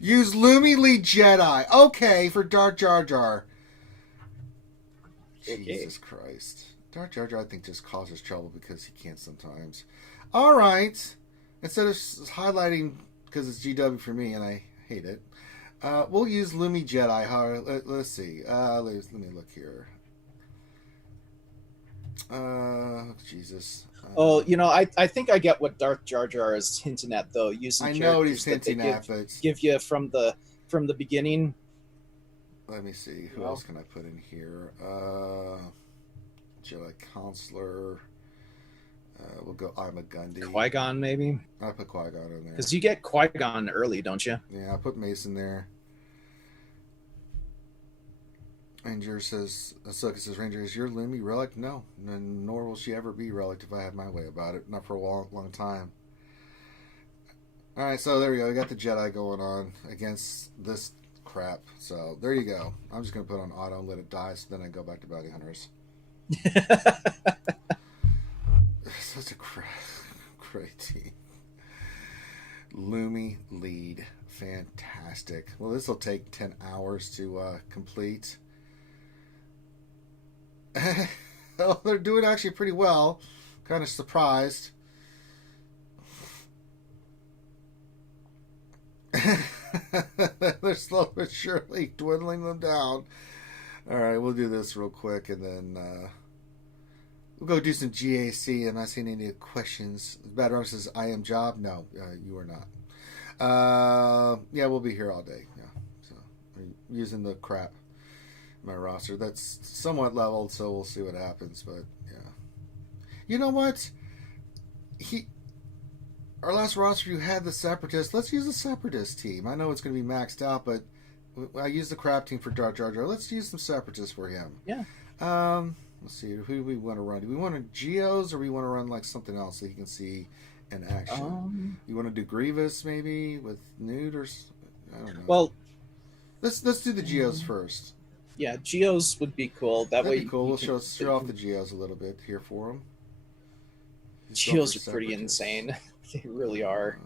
Use Lumi Lead Jedi. Okay, for Dark Jar Jar. Okay. Jesus Christ. Dark Jar Jar, I think, just causes trouble because he can't sometimes. All right. Instead of highlighting because it's GW for me and I hate it, we'll use Lumi Jedi. Let's see. Let me look here. Jesus. I think I get what Dark Jar Jar is hinting at, though. Using I know what he's hinting at, but give you from the beginning. Let me see. Who else can I put in here? Jedi Counselor. We'll go I'm a Gundy. Qui-Gon, maybe? I'll put Qui-Gon in there. Because you get Qui-Gon early, don't you? Yeah, I'll put Mason there. Ranger says, Ahsoka says, Ranger, is your Lumi relic? No, nor will she ever be relic if I have my way about it. Not for a long time. Alright, so there we go. We got the Jedi going on against this crap. So there you go. I'm just going to put on auto and let it die, so then I go back to bounty hunters. Such a great team. Lumi lead. Fantastic. Well, this will take 10 hours to complete. Well, they're doing actually pretty well. Kind of surprised. They're slowly but surely dwindling them down. Alright, we'll do this real quick and then we'll go do some GAC. I'm not seeing any questions. Bad Rock says, I am job. No, you are not. Yeah, we'll be here all day. Yeah, so I'm using the crap in my roster. That's somewhat leveled, so we'll see what happens. But yeah, you know what? Our last roster you had the Separatist. Let's use the Separatist team. I know it's going to be maxed out, but I used the crap team for Jar Jar Jar. Let's use some Separatists for him. Yeah. Let's see. Who do we want to run? Do we want to Geos or we want to run like something else so you can see in action? You want to do Grievous maybe with Nude or I don't know. Well, let's do the Geos first. Yeah, Geos would be cool. That'd be cool. We'll show off the Geos a little bit here for them. Geos are pretty insane. They really are.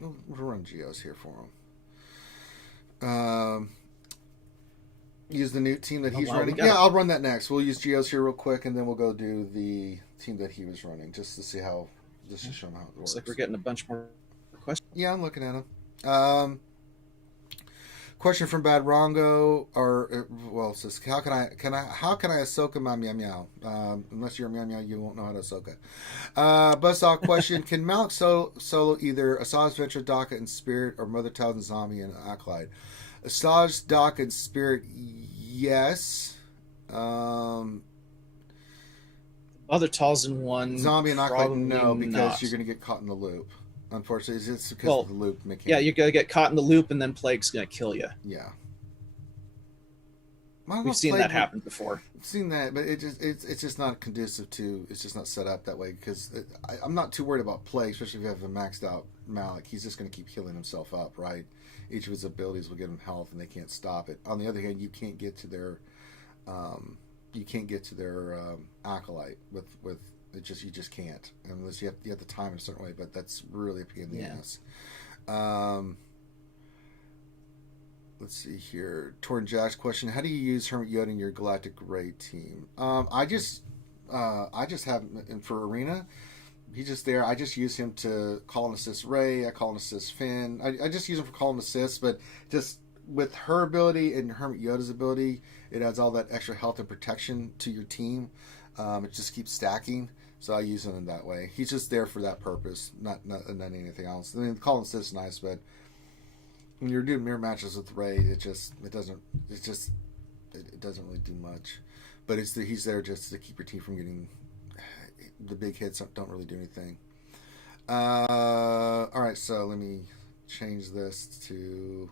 We'll run Geos here for them. Use the new team that he's running. Yeah, I'll run that next. We'll use Geos here real quick, and then we'll go do the team that he was running, just to see how, just to show him how it works. Looks like we're getting a bunch more questions Yeah, I'm looking at them. Question from Bad Rongo, it says, how can I Ahsoka my meow meow? Unless you're a meow meow, you won't know how to Ahsoka. Buzzsaw question: can Malik solo either Asajj Ventress, Daka, and Spirit, or Mother Talzin, Zombie, and Acolyte? Asajj, Daka, and Spirit, yes. Mother Talzin one. Zombie and Acolyte, no, because not. you're going to get caught in the loop. Unfortunately, it's because of the loop mechanic. Yeah, you're gonna get caught in the loop, and then Plague's gonna kill you. Yeah, we've seen that happen before. I've seen that, but it's just not conducive to. It's just not set up that way because I'm not too worried about Plague, especially if you have a maxed out Malik. He's just going to keep healing himself up, right? Each of his abilities will give him health, and they can't stop it. On the other hand, you can't get to their acolyte with you just can't unless you have to time in a certain way, but that's really a pain in the ass. Let's see here. Torn Jack's question: how do you use Hermit Yoda in your Galactic Raid team? I just have him for Arena. He's just there. I just use him to call and assist Rey. I call and assist Finn. I just use him for call and assist, but just with her ability and Hermit Yoda's ability, it adds all that extra health and protection to your team. It just keeps stacking, so I use him in that way. He's just there for that purpose, not anything else. I mean, the call and assist is nice, but when you're doing mirror matches with Rey, it doesn't really do much. But he's there just to keep your team from getting the big hits. Don't really do anything. All right, so let me change this to.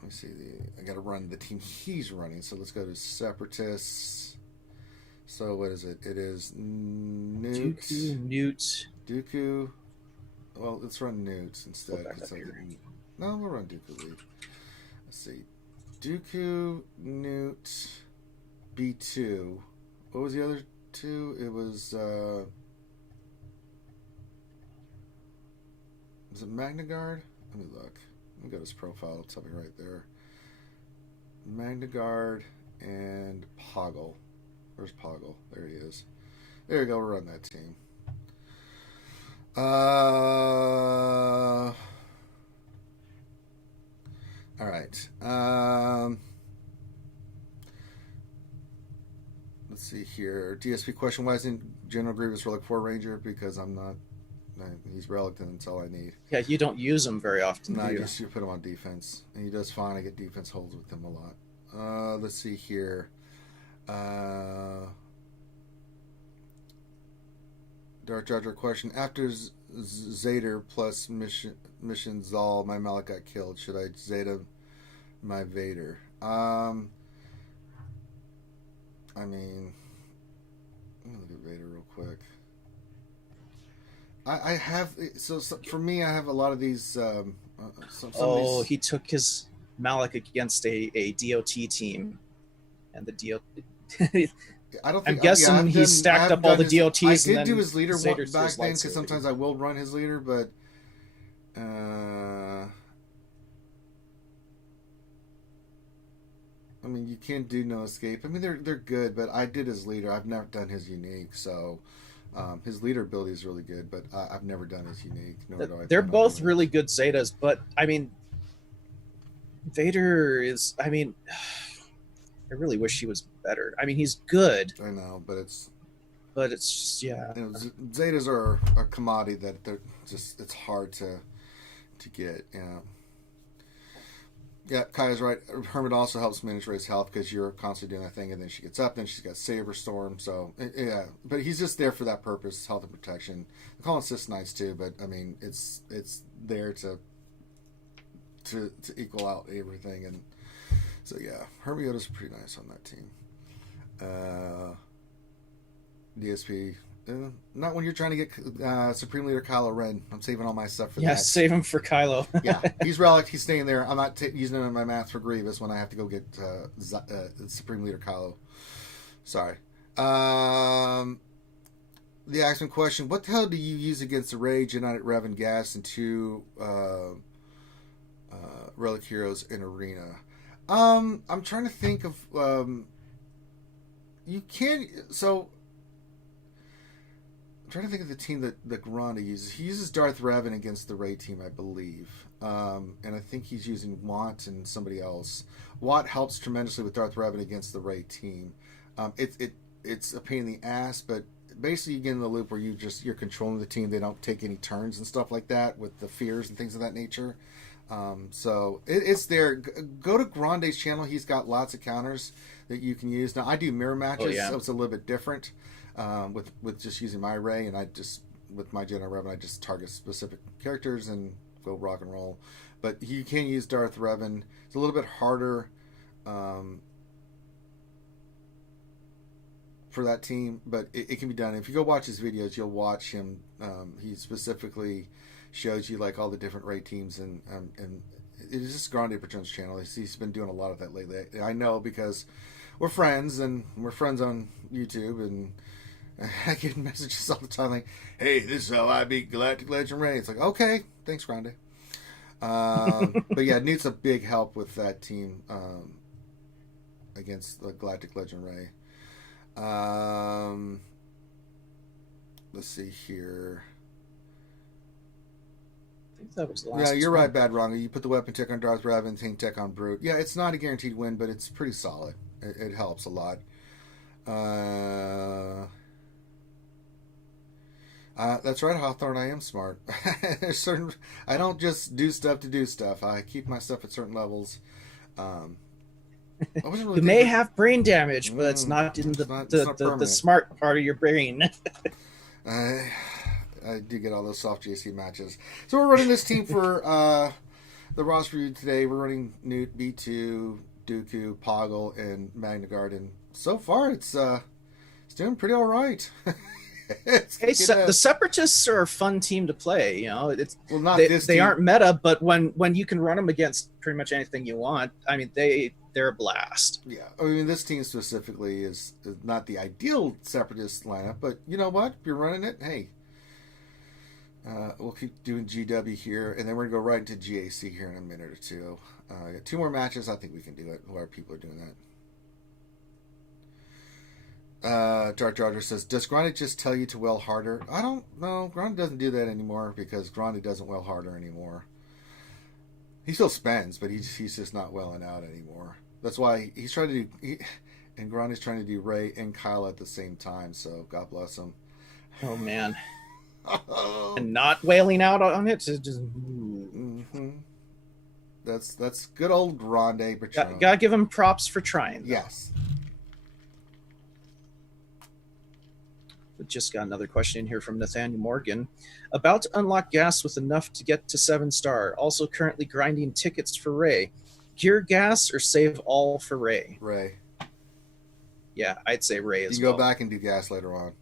Let me see. I got to run the team he's running. So let's go to Separatists. So what is it? It is Newt. Dooku. Well, let's run Newt instead. No, we'll run Dooku lead. Let's see. Dooku, Newt, B2. What was the other two? It was it Magna Guard? Let me look. Let me go to his profile. It'll tell me right there. Magna Guard and Poggle. Where's Poggle? There he is. There you go. We'll run that team. All right. Let's see here. DSP question: why isn't General Grievous Relic 4 Ranger? Because I'm not. He's relic, and that's all I need. Yeah, you don't use him very often. No, you put him on defense, and he does fine. I get defense holds with him a lot. Let's see here. Dark Jar Jar question: after Zeta plus mission Zal, my Malik got killed. Should I Zeta my Vader? I mean, let me look at Vader real quick. I have so for me, I have a lot of these. Some of these... he took his Malik against a DOT team, and the DOT. I'm guessing he stacked up all the DOTs. I did do his leader back then because sometimes I will run his leader, but I mean, you can't do no escape. I mean, they're good, but I did his leader. I've never done his unique, so his leader ability is really good, but I've never done his unique. They're both really good Zetas, but I mean, Vader is. I mean. I really wish he was better. I mean, he's good. I know, but it's just, yeah. You know, Zetas are a commodity that they're just, it's hard to get. Yeah. Yeah, Kaya's right. Hermit also helps manage Rey's health because you're constantly doing that thing, and then she gets up, then she's got Saber Storm. So yeah, but he's just there for that purpose, health and protection. The call assist nice too, but I mean, it's there to equal out everything. And so yeah, Hermit Yoda's pretty nice on that team. DSP, not when you're trying to get Supreme Leader Kylo Ren. I'm saving all my stuff for that. Yeah, save him for Kylo. Yeah, he's relic. He's staying there. I'm not using him in my math for Grievous when I have to go get Supreme Leader Kylo. Sorry. The Axeman question: what the hell do you use against the Rage, United Rev, and Gas, and two Relic Heroes in Arena? I'm trying to think of you can trying to think of the team that Grande uses. He uses Darth Revan against the Ray team, I believe. And I think he's using Watt and somebody else. Watt helps tremendously with Darth Revan against the Ray team. It's a pain in the ass, but basically you get in the loop where you're controlling the team. They don't take any turns and stuff like that with the fears and things of that nature. So it's there. Go to Grande's channel. He's got lots of counters that you can use. Now I do mirror matches, so it's a little bit different with just using my Ray, and with my Jedi Revan, I just target specific characters and go rock and roll. But you can use Darth Revan. It's a little bit harder for that team, but it can be done. If you go watch his videos, you'll watch him. He specifically shows you like all the different Ray teams, and it is just Grande Patron's channel. He's been doing a lot of that lately. I know because we're friends, and we're friends on YouTube, and I get messages all the time like, "Hey, this is how I beat Galactic Legend Ray." It's like, okay, thanks, Grande. But yeah, Newt's a big help with that team against the Galactic Legend Ray. Let's see here. I think that was the last. Yeah, you're right, Bad Wrong. You put the weapon tech on Darth Revan, tank tech on Brute. Yeah, it's not a guaranteed win, but it's pretty solid. It helps a lot. That's right, Hawthorne. I am smart. I don't just do stuff to do stuff. I keep my stuff at certain levels. Really you may have brain damage, but it's not in the smart part of your brain. I do get all those soft GAC matches. So we're running this team for the roster review today. We're running Newt, B2, Dooku, Poggle, and Magna Guard, and so far it's doing pretty all right. The Separatists are a fun team to play. You know, they team. aren't meta, but when you can run them against pretty much anything you want, I mean they're a blast. Yeah, I mean this team specifically is not the ideal Separatist lineup, but you know what? If you're running it, hey. We'll keep doing GW here, and then we're going to go right into GAC here in a minute or two. Got 2 more matches. I think we can do it. A lot of people are doing that. Dark Dodger says, does Grande just tell you to well harder? I don't know. Grande doesn't do that anymore because Grande doesn't well harder anymore. He still spends, but he's just not welling out anymore. That's why he's trying to do... and Grande's trying to do Ray and Kyle at the same time, so God bless him. Oh, man. And not wailing out on it. Just... Mm-hmm. That's good old Grande. Gotta give him props for trying. Though. Yes. We just got another question in here from Nathaniel Morgan. About to unlock gas with enough to get to 7-star. Also currently grinding tickets for Ray. Gear gas or save all for Ray? Ray. Yeah, I'd say Ray as well. You go back and do gas later on.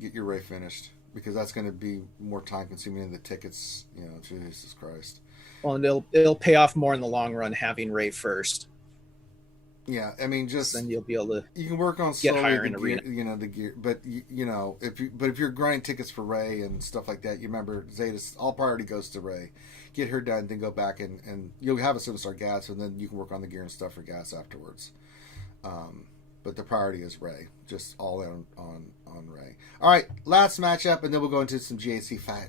Get your Ray finished, because that's going to be more time consuming than the tickets. You know, Jesus Christ. Well, and it'll pay off more in the long run having Ray first. Yeah, I mean, just then you'll be able to. You can work on get higher in arena. You know the gear, but you know if you're grinding tickets for Ray and stuff like that, you remember Zeta's all priority goes to Ray. Get her done, then go back and you'll have a 7-star gas, and then you can work on the gear and stuff for gas afterwards. But the priority is Ray. Just all in on Ray. All right, last matchup, and then we'll go into some GAC fight.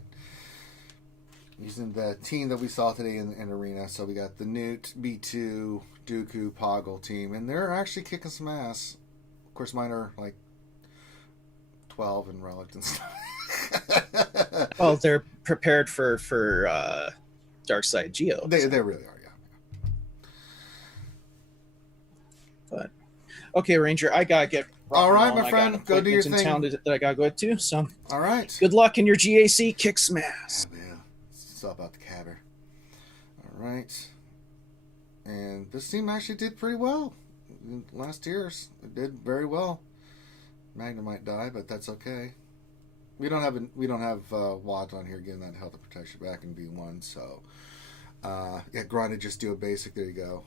Using the team that we saw today in Arena. So we got the Newt, B2, Dooku, Poggle team, and they're actually kicking some ass. Of course, mine are like 12 and relic and stuff. Well, they're prepared for Dark Side Geo. They really are, yeah. But okay, Ranger, I gotta get. All right, my friend, go do your thing. Town that I gotta go to. So, all right. Good luck in your GAC. Kick some ass. Yeah, man. It's all about the cabber. All right. And this team actually did pretty well. In last year's, it did very well. Magna might die, but that's okay. We don't have Watt on here getting that health and protection back in V1, so yeah, Grande just do a basic. There you go.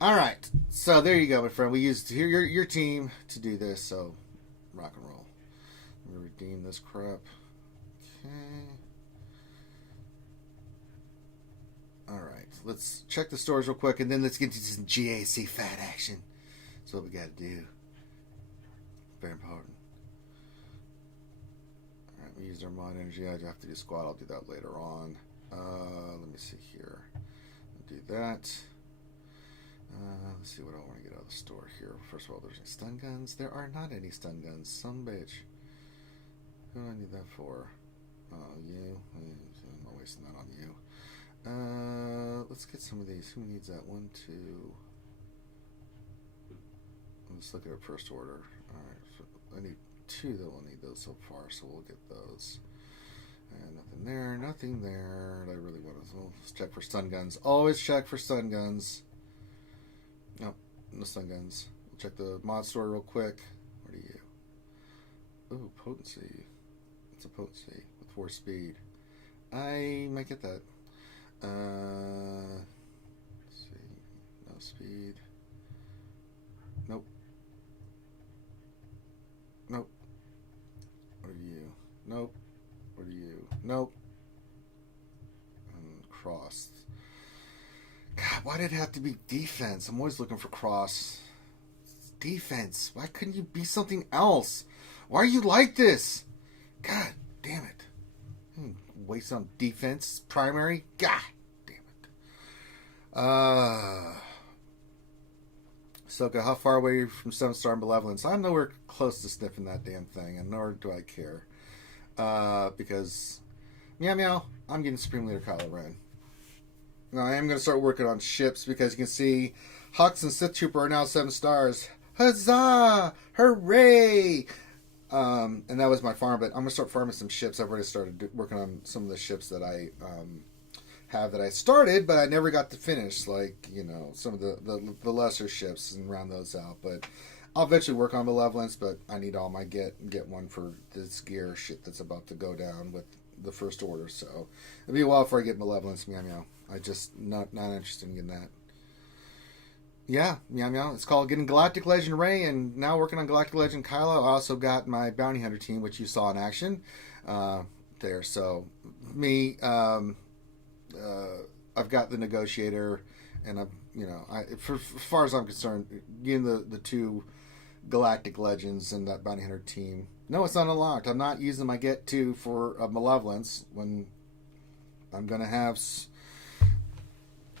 All right, so there you go, my friend. We used your team to do this, so rock and roll. Let me redeem this crap. Okay. All right, let's check the stores real quick, and then let's get into some GAC fat action. That's what we got to do. Very important. we used our mod energy. I have to do squad. I'll do that later on. Let me see here. I'll do that. Let's see what I want to get out of the store here. First of all, there's any stun guns. There are not any stun guns. Some bitch. Who do I need that for? You. I'm not wasting that on you. Let's get some of these. Who needs that? 1, 2. Let's look at our first order. Alright, so I need 2 that will need those so far, so we'll get those. And nothing there, nothing there. I really want to. So let's check for stun guns. Always check for stun guns. No, no stun guns. We'll check the mod store real quick. What are you? Ooh, potency. It's a potency with 4 speed. I might get that. Let's see. No speed. Nope. Nope. What are you? Nope. What are you? Nope. And cross. God, why did it have to be defense? I'm always looking for cross. It's defense. Why couldn't you be something else? Why are you like this? God damn it. Waste on defense primary? God damn it. Soka, how far away are you from 7-star Malevolence? I'm nowhere close to sniffing that damn thing, and nor do I care. Because, meow meow, I'm getting Supreme Leader Kylo Ren. Now, I am going to start working on ships, because you can see Hux and Sith Trooper are now 7 stars. Huzzah! Hooray! And that was my farm, but I'm going to start farming some ships. I've already started working on some of the ships that I have that I started, but I never got to finish, like, you know, some of the lesser ships and round those out. But I'll eventually work on Malevolence, but I need all my get one for this gear shit that's about to go down with the First Order. So it'll be a while before I get Malevolence. Meow meow. I just not interested in getting that. Yeah, meow meow. It's called getting Galactic Legend Rey, and now working on Galactic Legend Kylo. I also got my Bounty Hunter team, which you saw in action there. So me, I've got the Negotiator, and for as far as I'm concerned, getting the 2 Galactic Legends and that Bounty Hunter team. No, it's not unlocked. I'm not using my Get 2 for Malevolence when I'm gonna have.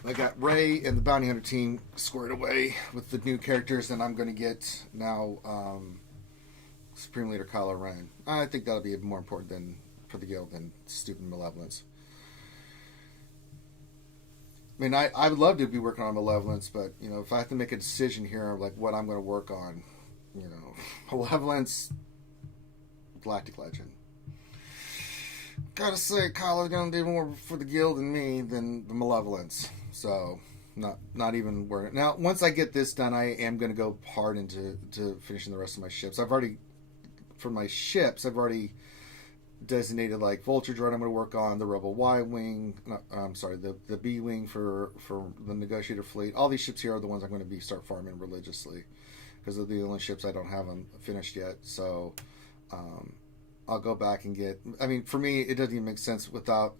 I got Rey and the Bounty Hunter team squared away with the new characters, and I'm going to get now Supreme Leader Kylo Ren. I think that'll be more important for the guild than stupid Malevolence. I mean, I would love to be working on Malevolence, but, you know, if I have to make a decision here of, like, what I'm going to work on, you know, Malevolence, Galactic Legend. Gotta say, Kylo's going to do more for the guild and me than the Malevolence. So, not even worrying. Now, once I get this done, I am going to go hard into finishing the rest of my ships. For my ships, I've already designated, like, Vulture Droid I'm going to work on, the Rebel Y-Wing, the B-Wing for the Negotiator fleet. All these ships here are the ones I'm going to start farming religiously, because they're the only ships I don't have them finished yet. So, I'll go back and get. I mean, for me, it doesn't even make sense without,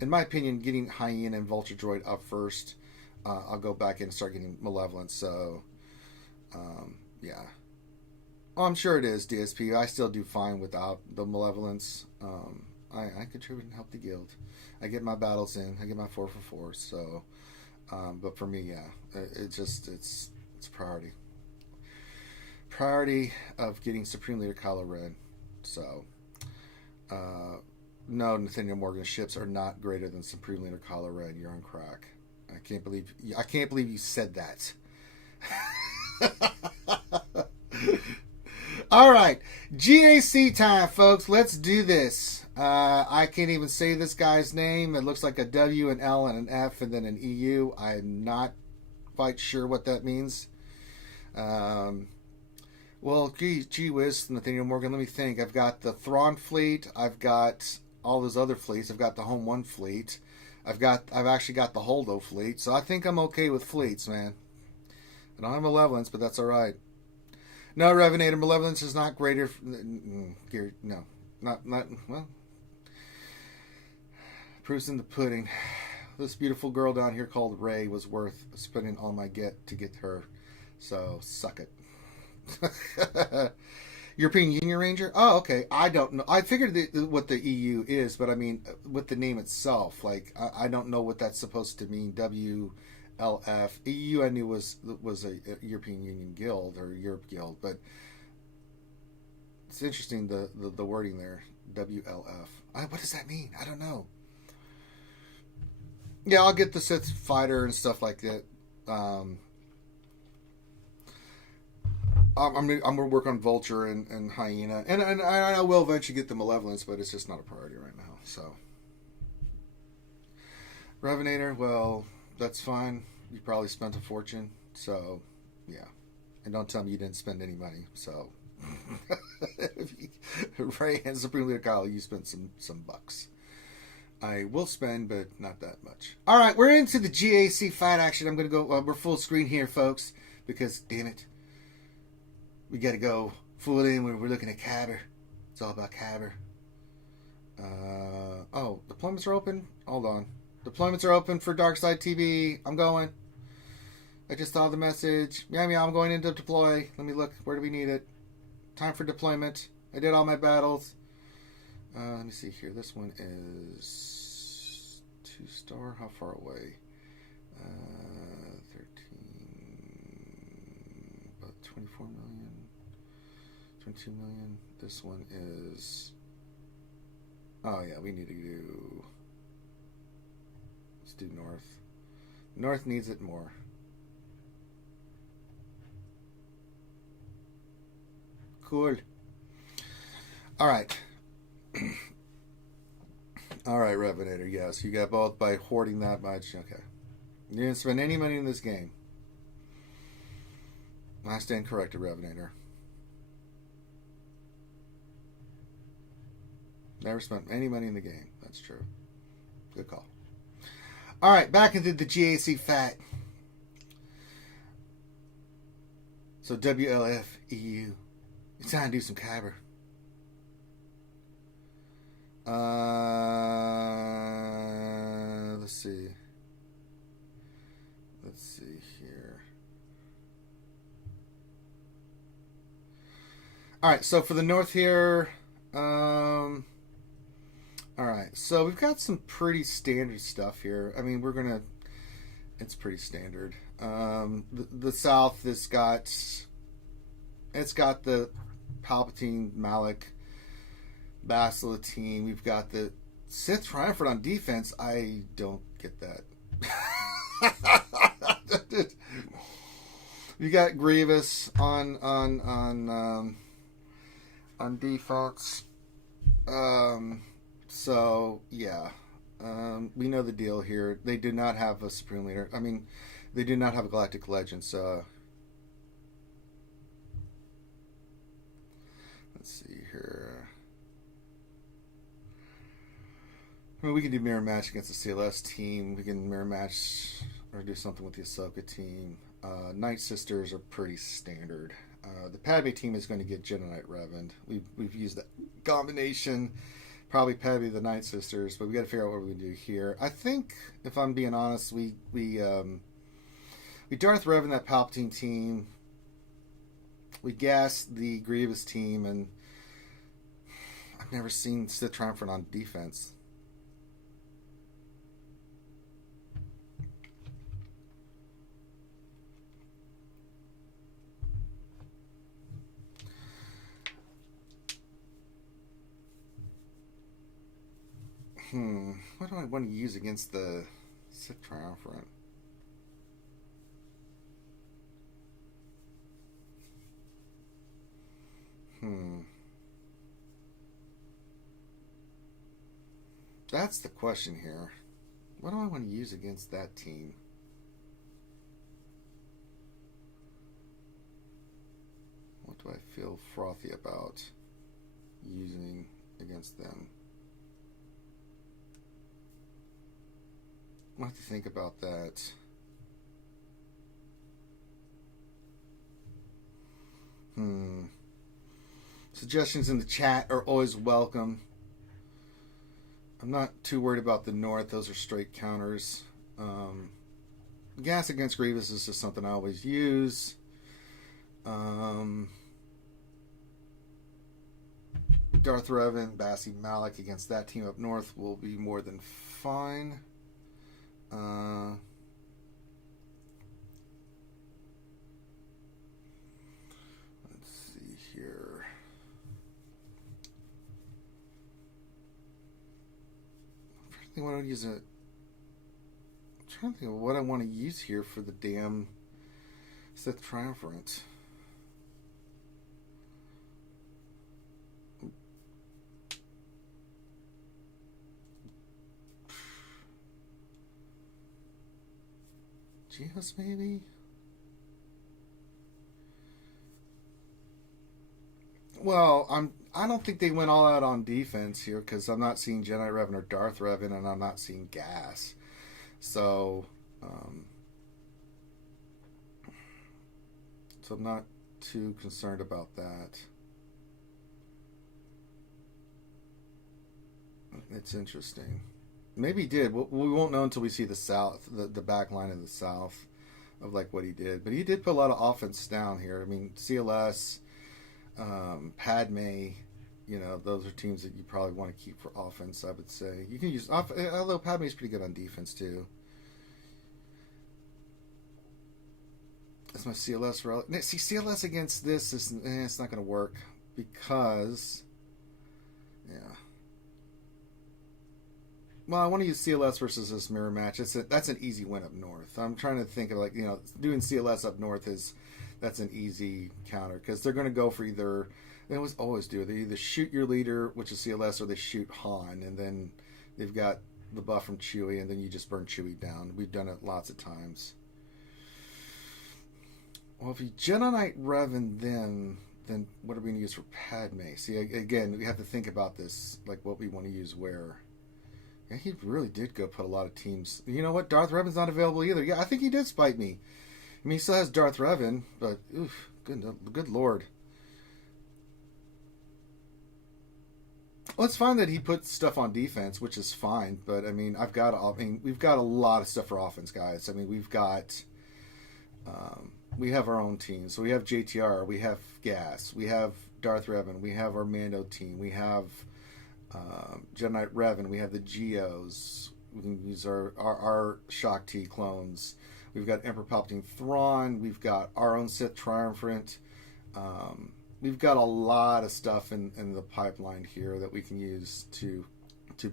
in my opinion, getting Hyena and Vulture Droid up first. I'll go back in and start getting Malevolence. So, yeah. Oh, I'm sure it is DSP. I still do fine without the Malevolence. I contribute and help the guild. I get my battles in. I get my 4 for 4. So, but for me, yeah, it's priority. Priority of getting Supreme Leader Kylo Ren. So. No, Nathaniel Morgan's ships are not greater than Supreme Leader Kylo Ren. You're on crack. I can't believe you said that. All right, GAC time, folks. Let's do this. I can't even say this guy's name. It looks like a W, an L, and an F, and then an EU. I'm not quite sure what that means. Well, gee whiz, Nathaniel Morgan, let me think. I've got the Thrawn fleet. I've got all those other fleets. I've got the Home 1 fleet. I've actually got the Holdo fleet. So I think I'm okay with fleets, man. I don't have Malevolence, but that's all right. No, Revenator, Malevolence is not greater. No, not well. Proof's in the pudding. This beautiful girl down here called Rey was worth spending all my get to get her. So suck it. European Union Ranger? Oh, okay. I don't know. I figured what the EU is, but I mean, with the name itself, like, I don't know what that's supposed to mean. WLF. EU I knew was a European Union Guild, or Europe Guild, but it's interesting, the wording there. WLF. What does that mean? I don't know. Yeah, I'll get the Sith fighter and stuff like that. I'm gonna work on Vulture and Hyena, and I will eventually get the Malevolence, but it's just not a priority right now. So, Revenator, well, that's fine. You probably spent a fortune, so yeah. And don't tell me you didn't spend any money. So, Ray and Supreme Leader Kyle, you spent some bucks. I will spend, but not that much. All right, we're into the GAC fight action. I'm gonna go. We're full screen here, folks, because damn it, we gotta go full in. We're looking at Cabber. It's all about Cabber. Oh, deployments are open. Hold on, deployments are open for Darkside TV. I'm going. I just saw the message. Meow meow. I'm going in to deploy. Let me look. Where do we need it? Time for deployment. I did all my battles. Let me see here. This one is 2-star. How far away? 13. About 24 million. 22 million. This one is. Oh, yeah. We need to do. Let's do North. North needs it more. Cool. All right. All right, Revenator. Yes, you got both by hoarding that much. Okay. You didn't spend any money in this game. I stand corrected, Revenator. Never spent any money in the game. That's true. Good call. All right, back into the GAC fat. So WLF EU. It's time to do some Cabber. Let's see. Let's see here. All right, so for the north here, all right, so we've got some pretty standard stuff here. I mean, it's pretty standard. The south has got, it's got the Palpatine, Malik, Bastila team. We've got the Sith Triumphant on defense. I don't get that. You got Grievous on defense. So yeah, we know the deal here. They do not have a Supreme Leader. I mean, they do not have a Galactic Legend. So let's see here. I mean, we can do mirror match against the CLS team. We can mirror match or do something with the Ahsoka team. Night Sisters are pretty standard. The Padme team is going to get Jedi Knight Reverend. We've used that combination. Probably Padme the Night Sisters, but we got to figure out what we do here. I think, if I'm being honest, we Darth Revan that Palpatine team. We gas the Grievous team, and I've never seen Sith Triumphant on defense. What do I want to use against the Sith Triumphant? That's the question here. What do I want to use against that team? What do I feel frothy about using against them? I'll have to think about that. Suggestions in the chat are always welcome. I'm not too worried about the north. Those are straight counters. Gas against Grievous is just something I always use. Darth Revan, Bassi, Malik against that team up north will be more than fine. Let's see here. I'm trying to think what I would use I'm trying to think of what I want to use here for the damn Sith Triumvirate. GAC maybe? Well, I don't think they went all out on defense here because I'm not seeing Jedi Revan or Darth Revan, and I'm not seeing GAC. So I'm not too concerned about that. It's interesting. Maybe he did. We won't know until we see the South, the back line of the South, of like what he did. But he did put a lot of offense down here. I mean, CLS, Padme, those are teams that you probably want to keep for offense, I would say. You can use, although Padme's pretty good on defense too. That's my CLS route. See, CLS against this is it's not going to work because, yeah. Well, I want to use CLS versus this mirror match. That's an easy win up north. I'm trying to think of doing CLS up north that's an easy counter because they're going to go for they always do. They either shoot your leader, which is CLS, or they shoot Han, and then they've got the buff from Chewie, and then you just burn Chewie down. We've done it lots of times. Well, if you Jedi Knight Revan, then what are we going to use for Padme? See, again, we have to think about this, like what we want to use where. Yeah, he really did go put a lot of teams. You know what? Darth Revan's not available either. Yeah, I think he did spite me. I mean, he still has Darth Revan, but oof, good lord. Well, it's fine that he put stuff on defense, which is fine. But I mean, we've got a lot of stuff for offense, guys. I mean, we have our own team. So we have JTR, we have GAC, we have Darth Revan, we have our Mando team, we have Jedi Knight Revan, we have the Geos, we can use our Shock T clones, we've got Emperor Palpatine Thrawn, we've got our own Sith Triumvirate, we've got a lot of stuff in the pipeline here that we can use to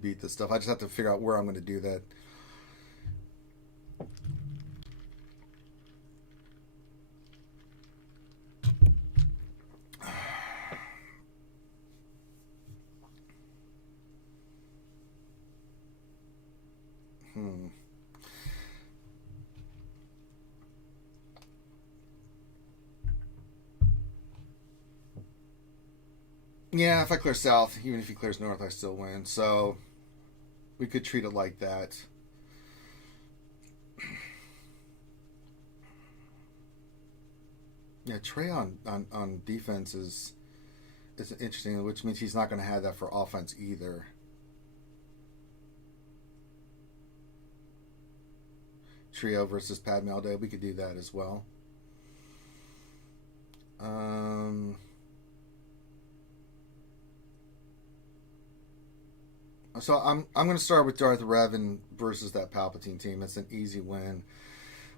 beat this stuff. I just have to figure out where I'm going to do that. Yeah, if I clear south, even if he clears north, I still win. So we could treat it like that. Yeah, Trey on defense is interesting, which means he's not going to have that for offense either. Trio versus Padme all day, we could do that as well. So I'm going to start with Darth Revan versus that Palpatine team. It's an easy win.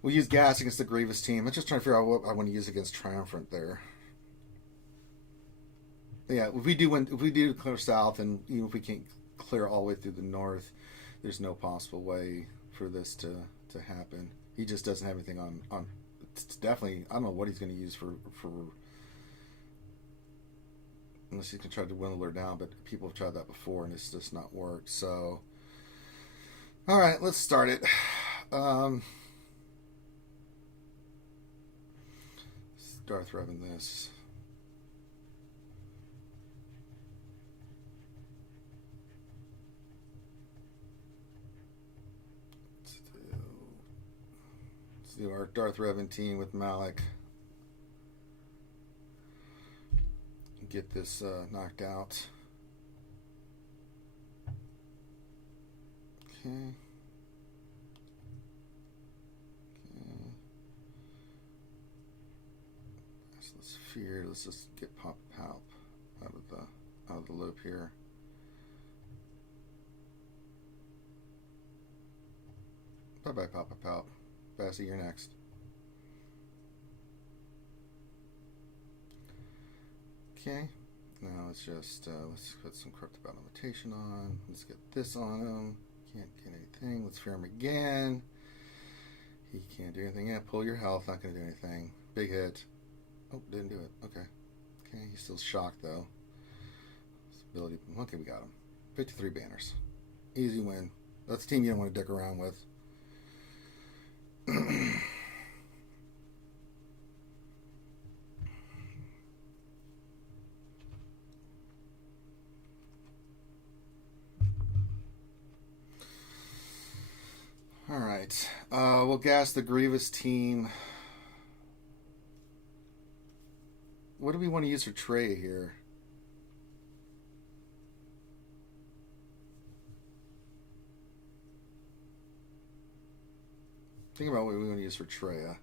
We'll use GAC against the Grievous team. I'm just trying to figure out what I want to use against Triumphant there. Yeah, if we do clear south, and even if we can't clear all the way through the north, there's no possible way for this to happen. He just doesn't have anything on. It's definitely, I don't know what he's going to use for unless he can try to dwindle her down, but people have tried that before and it's just not worked. So, all right, let's start it. Darth Revan this. Let's do our Darth Revan team with Malik. Get this knocked out. Okay. So let's fear. Let's just get Pop Palp out out of the loop here. Bye-bye, Papa Palp. Bassy, you're next. Okay. Now let's just, let's put some corrupted battle limitation on. Let's get this on him. Can't get anything. Let's fear him again. He can't do anything. Yeah, pull your health. Not going to do anything. Big hit. Oh, didn't do it. Okay. Okay, he's still shocked, though. Ability. Okay, we got him. 53 banners. Easy win. That's a team you don't want to dick around with. All right. We'll gas the Grievous team. What do we want to use for Trey here? Think about what we want to use for Treya.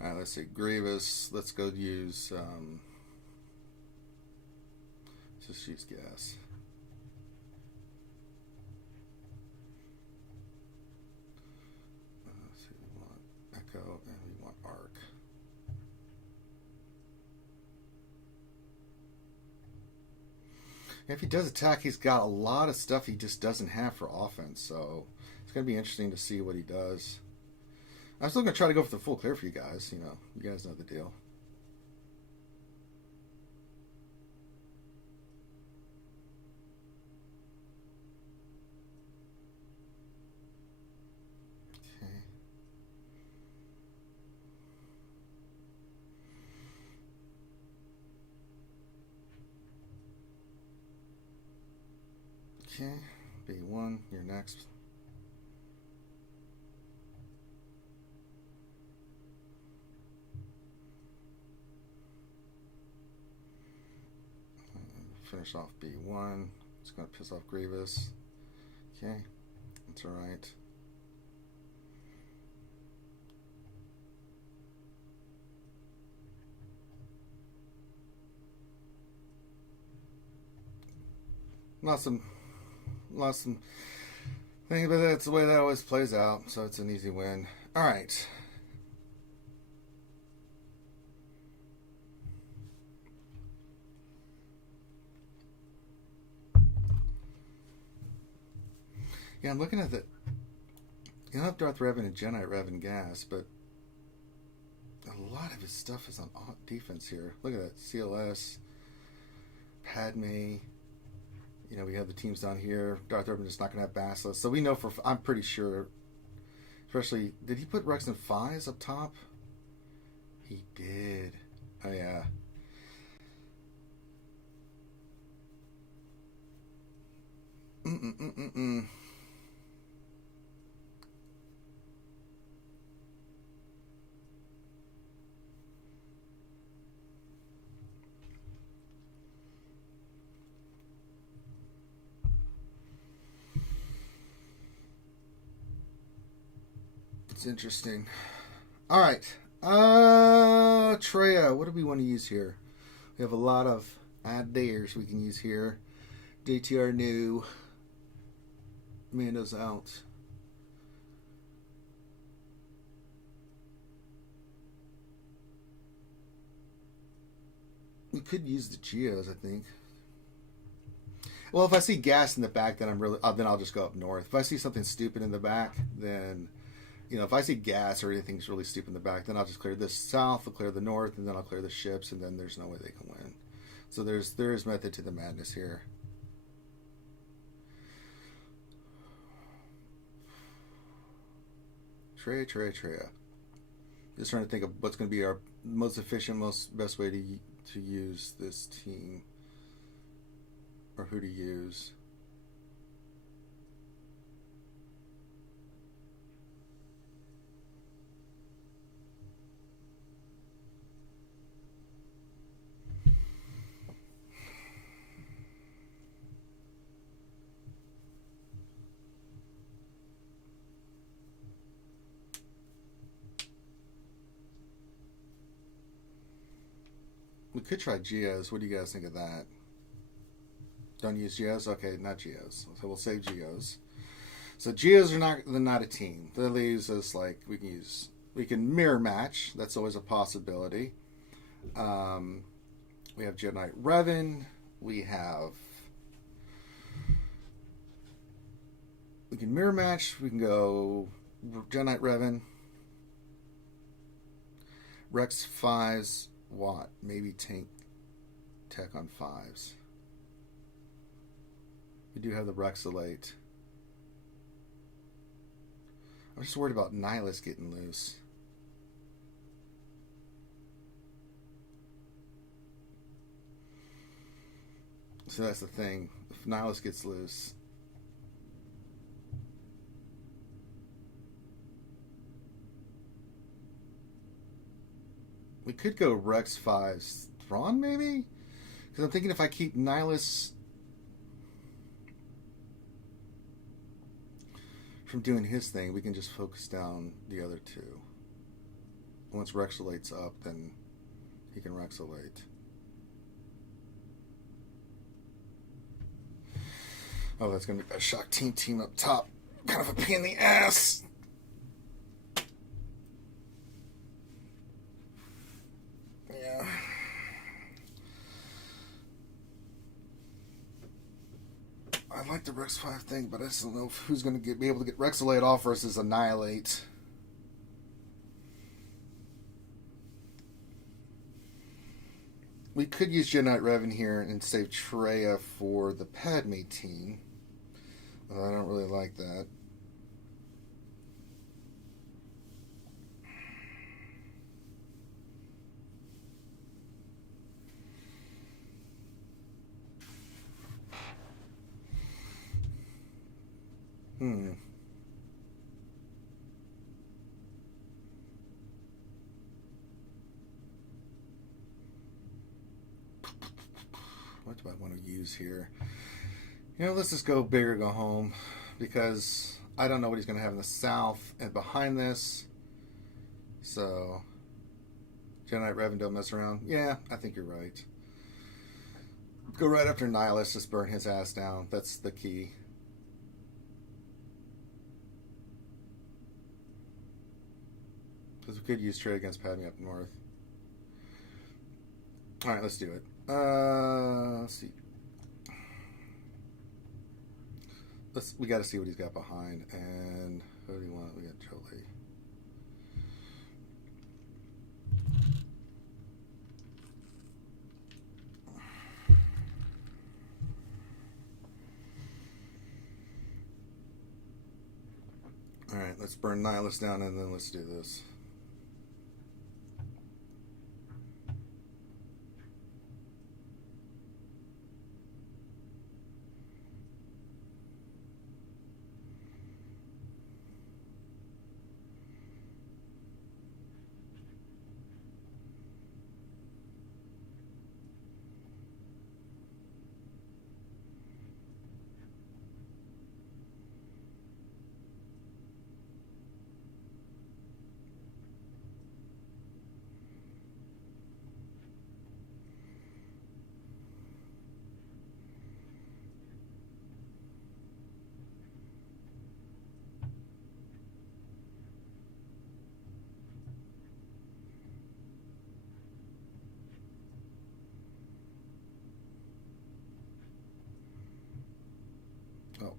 All right, let's see. Grievous. Let's go use. Let's just use gas. Let's see. We want Echo and we want Arc. And if he does attack, he's got a lot of stuff he just doesn't have for offense. So it's going to be interesting to see what he does. I'm still going to try to go for the full clear for you guys. You know, you guys know the deal. Okay. Okay. B1, you're next. Finish off B1. It's going to piss off Grievous. Okay, that's alright. Lost some things, but that's the way that always plays out, so it's an easy win. Alright. Yeah, I'm looking at the. You don't have Darth Revan and Jedi Revan gas, but a lot of his stuff is on defense here. Look at that. CLS, Padme. You know, we have the teams down here. Darth Revan is not going to have Basilisk. So we know for. I'm pretty sure. Especially. Did he put Rex and Fies up top? He did. Oh, yeah. It's interesting. All right. Treya, what do we want to use here? We have a lot of ideas we can use here. DTR new. Mando's out. We could use the Geos, I think. Well, if I see gas in the back, then then I'll just go up north. If I see something stupid in the back, then, you know, if I see gas or anything's really stupid in the back, then I'll just clear this south, I'll clear the north, and then I'll clear the ships, and then there's no way they can win. So there is method to the madness here. Treya. Just trying to think of what's going to be our most efficient, best way to use this team, or who to use. We could try Geos. What do you guys think of that? Don't use geos? Okay, not geos. So we'll save geos. So geos are not a team. That leaves us like we can mirror match. That's always a possibility. We have Jedi Knight Revan. We can mirror match. We can go Jedi Knight Revan. Rex 5s, Watt. Maybe tank tech on 5s. We do have the Rexolate. I'm just worried about Nihilus getting loose. So that's the thing. If Nihilus gets loose, we could go Rex 5s Thrawn maybe? Because I'm thinking if I keep Nihilus from doing his thing, we can just focus down the other two. Once Rexolate's up, then he can Rexolate. Oh, that's going to be a shock team up top. Kind of a pain in the ass. Yeah. I like the Rex 5 thing, but I just don't know who's going to be able to get Rexolate off versus Annihilate. We could use Jedi Knight Revan here and save Treya for the Padme team. I don't really like that. What do I want to use here? You know, let's just go big or go home, because I don't know what he's going to have in the south and behind this. So, Jedi Knight Revan, don't mess around. Yeah, I think you're right. Go right after Nihilus, just burn his ass down. That's the key. Because we could use Trey against Padme up north. Alright, let's do it. Let's see. We got to see what he's got behind. And who do you want? We got Jolie. Alright, let's burn Nihilus down and then let's do this. Oh.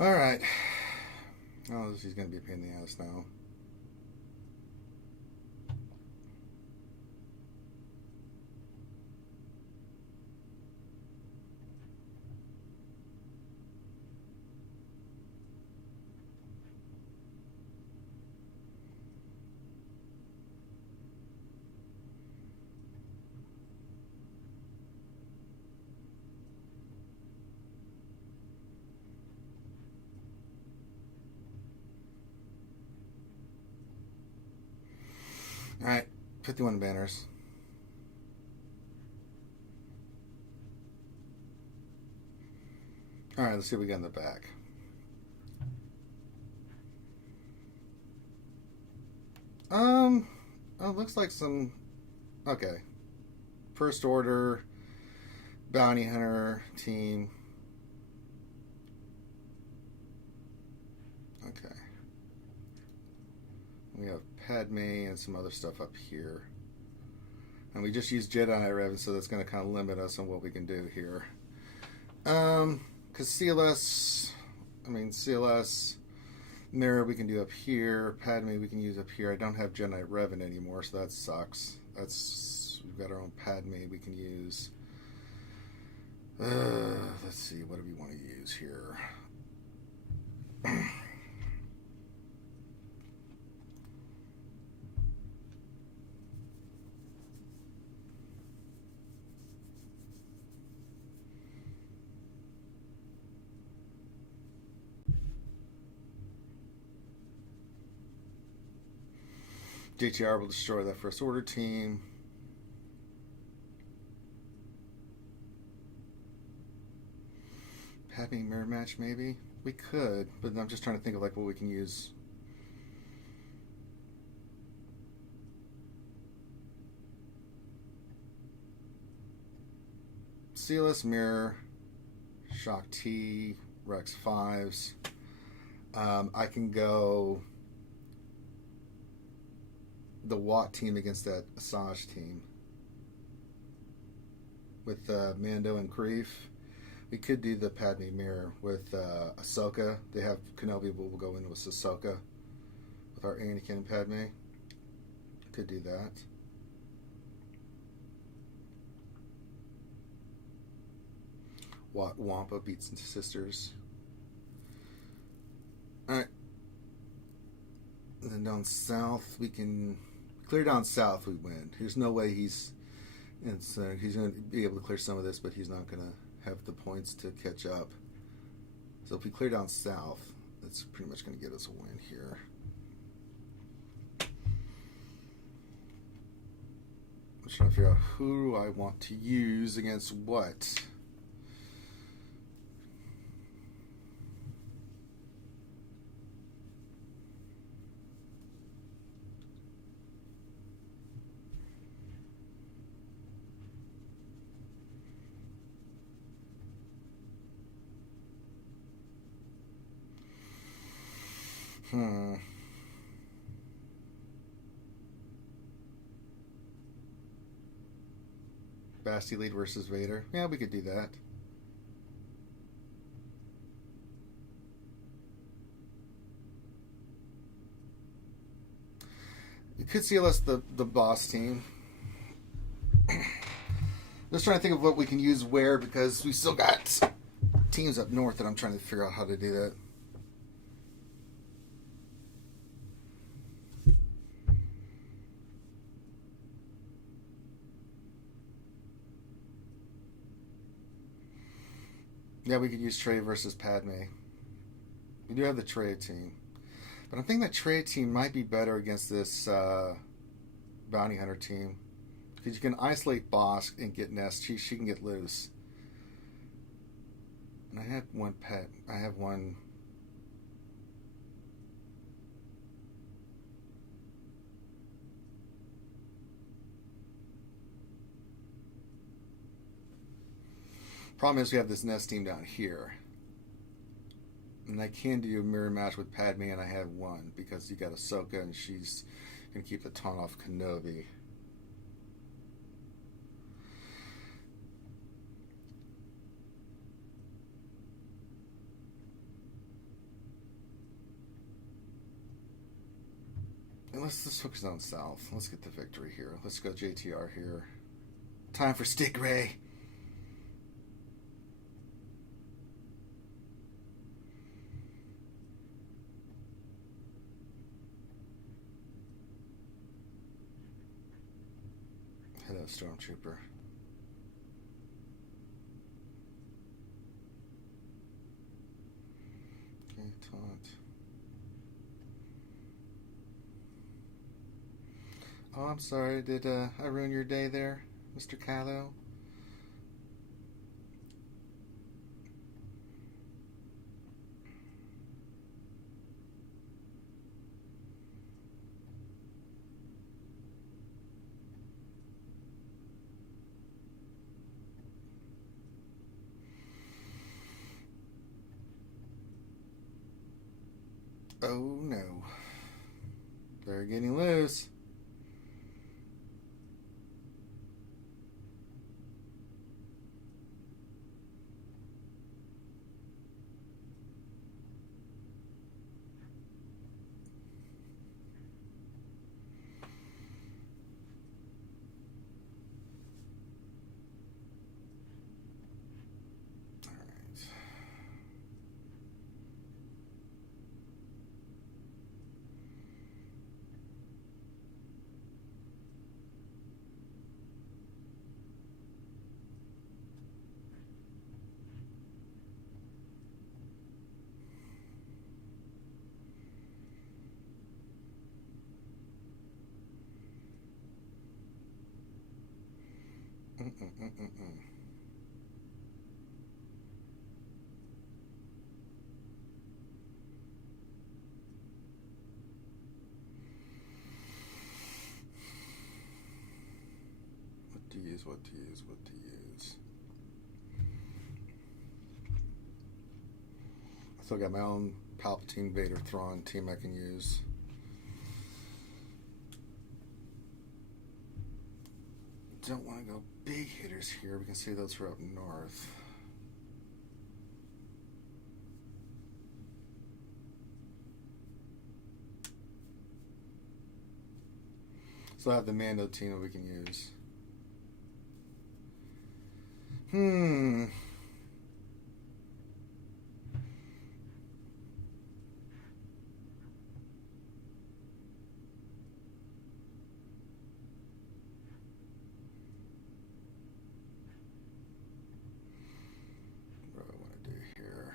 All right. Oh, this is going to be a pain in the ass now. All right, 51 banners. Alright, let's see what we got in the back. Oh, it looks like some... Okay. First Order, Bounty Hunter team. Okay. We have Padme and some other stuff up here. And we just use Jedi Rev, so that's going to kind of limit us on what we can do here. Because CLS, Mirror we can do up here. Padme we can use up here. I don't have Jedi Revan anymore, so that sucks. We've got our own Padme we can use. Let's see, what do we want to use here? JTR will destroy that First Order team. Padme mirror match, maybe? We could, but I'm just trying to think of like what we can use. CLS mirror, Shock T, Rex 5s. I can go the Watt team against that Asajj team with Mando and Kreef. We could do the Padme mirror with Ahsoka. They have Kenobi, but we'll go in with Ahsoka with our Anakin and Padme. Could do that. Wampa beats into sisters. Alright. And then down south, we can clear down south, we win. There's no way he's going to be able to clear some of this, but he's not going to have the points to catch up. So if we clear down south, that's pretty much going to get us a win here. I'm trying to figure out who I want to use against what. Basti lead versus Vader. Yeah, we could do that. You could CLS the boss team. Just trying to think of what we can use where, because we still got teams up north that I'm trying to figure out how to do that. Yeah, we could use Trey versus Padme. We do have the Trey team. But I'm thinking that Trey team might be better against this Bounty Hunter team. Because you can isolate Boss and get Nest. She can get loose. And I have one pet. I have one... Problem is we have this Nest team down here. And I can do a mirror match with Padme, and I have one. Because you got Ahsoka, and she's going to keep the taunt off Kenobi. And let's focus on south. Let's get the victory here. Let's go JTR here. Time for Stingray. Hello, Stormtrooper. Okay, taunt. Oh, I'm sorry. Did I ruin your day there, Mr. Kylo? Oh no. They're getting loose. What to use. I still got my own Palpatine Vader Thrawn team I can use. Don't want to go big hitters here. We can see those are up north. So I have the Mando team that we can use. What do I want to do here?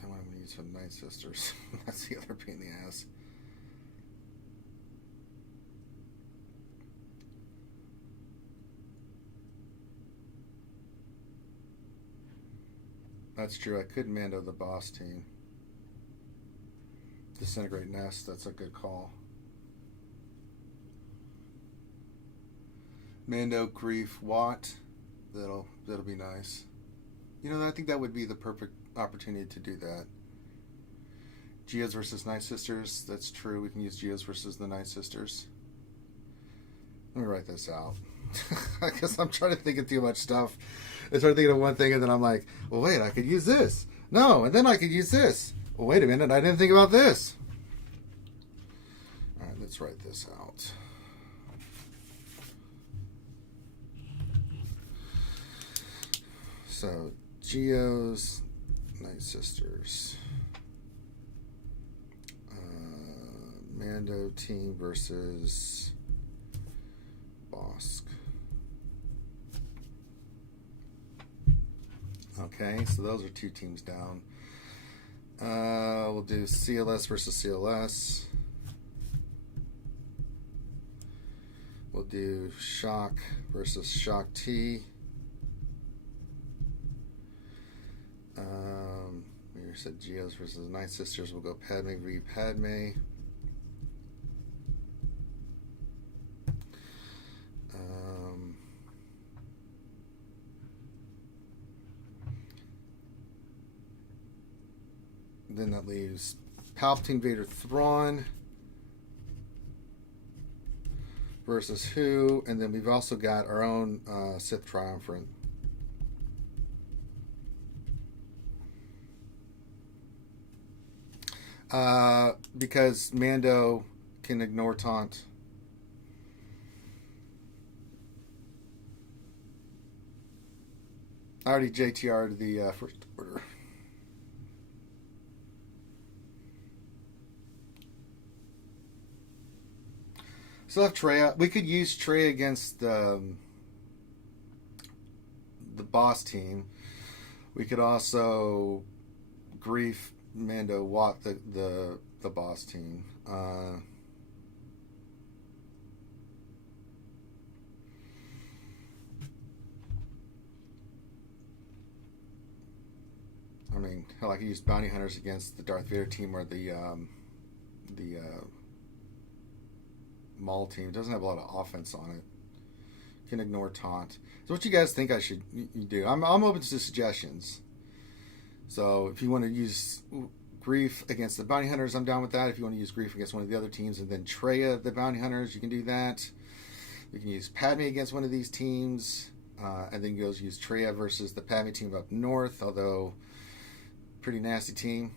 Then what I'm going to use for the Night Sisters. That's the other pain in the ass. That's true. I could Mando the boss team. Disintegrate Nest. That's a good call. Mando Grief Watt. That'll be nice. You know, I think that would be the perfect opportunity to do that. Geos versus Night Sisters. That's true. We can use Geos versus the Night Sisters. Let me write this out. I guess I'm trying to think of too much stuff. I start thinking of one thing and then I'm like, well, wait, I could use this. No, and then I could use this. Well, wait a minute, I didn't think about this. All right, let's write this out. So, Geos, Night Sisters. Mando team versus Bosk. Okay, so those are two teams down. We'll do CLS versus CLS. We'll do Shock versus Shock T. We said Geos versus Night Sisters. We'll go Padme v Padme. Then that leaves Palpatine Vader Thrawn versus who? And then we've also got our own Sith Triumphant. Because Mando can ignore taunt. I already JTR'd the First Order. Still have Trey. We could use Trey against the boss team. We could also grief Mando Watt the boss team. I mean, hell, I could use Bounty Hunters against the Darth Vader team or the Maul team. It doesn't have a lot of offense on it. Can ignore taunt. So what you guys think I should you do? I'm open to suggestions. So if you want to use Grief against the Bounty Hunters, I'm down with that. If you want to use Grief against one of the other teams and then Treya the Bounty Hunters, you can do that. You can use Padme against one of these teams. And then you go use Treya versus the Padme team up north, although pretty nasty team.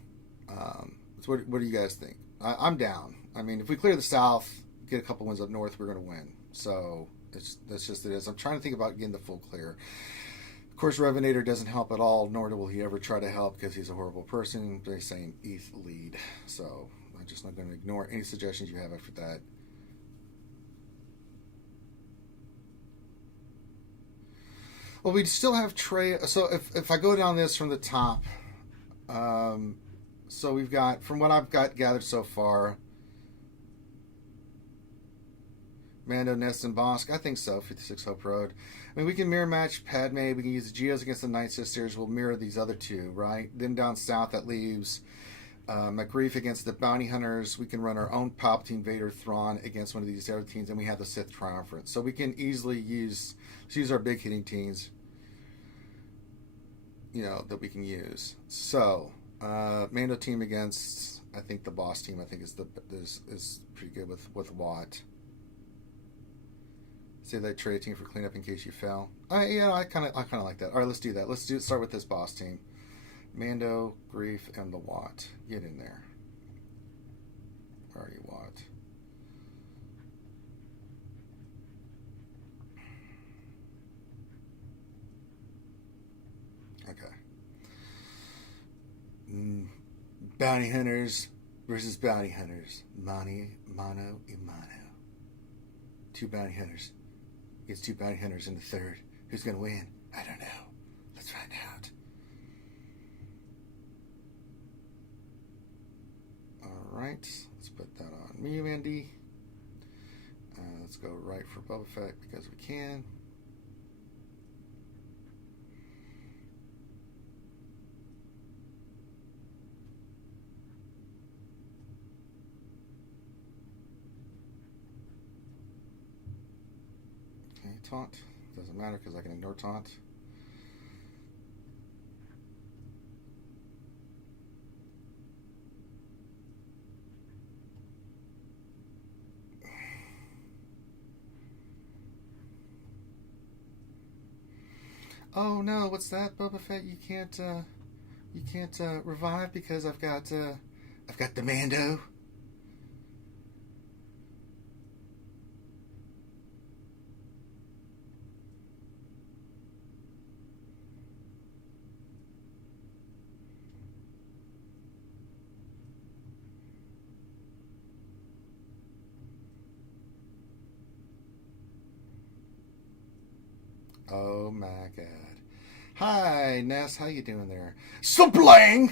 So what do you guys think? I'm down. I mean, if we clear the south, get a couple wins up north, we're going to win. So that's just it is. I'm trying to think about getting the full clear. Of course, Revenator doesn't help at all, nor will he ever try to help because he's a horrible person. They're saying ETH lead. So I'm just not going to ignore any suggestions you have after that. Well, we still have Treya. So if I go down this from the top, so we've got, from what I've got gathered so far, Mando, Nest, and Bosk. I think so, 56 Hope Road. I mean, we can mirror match Padme. We can use the Geos against the Night Sisters. We'll mirror these other two, right? Then down south, that leaves McGrief against the Bounty Hunters. We can run our own Palpatine, Vader, Thrawn against one of these other teams, and we have the Sith Triumvirate. So we can easily use our big hitting teams, that we can use. So Mando team against, I think the boss team, I think is pretty good with Watt. Say that trade team for cleanup in case you fell. I kind of like that. All right, let's do that. Start with this boss team. Mando, Grief, and the Watt. Get in there. Where are you, Watt? Okay. Bounty Hunters versus Bounty Hunters. Mano y mano. Two Bounty Hunters against two Bounty Hunters in the third. Who's going to win? I don't know. Let's find out. Alright. Let's put that on me, Andy. Let's go right for Boba Fett because we can. Taunt. Doesn't matter because I can ignore taunt. Oh no, what's that, Boba Fett? You can't revive because I've got the Mando. Oh my god. Hi, Ness. How you doing there? Supplying!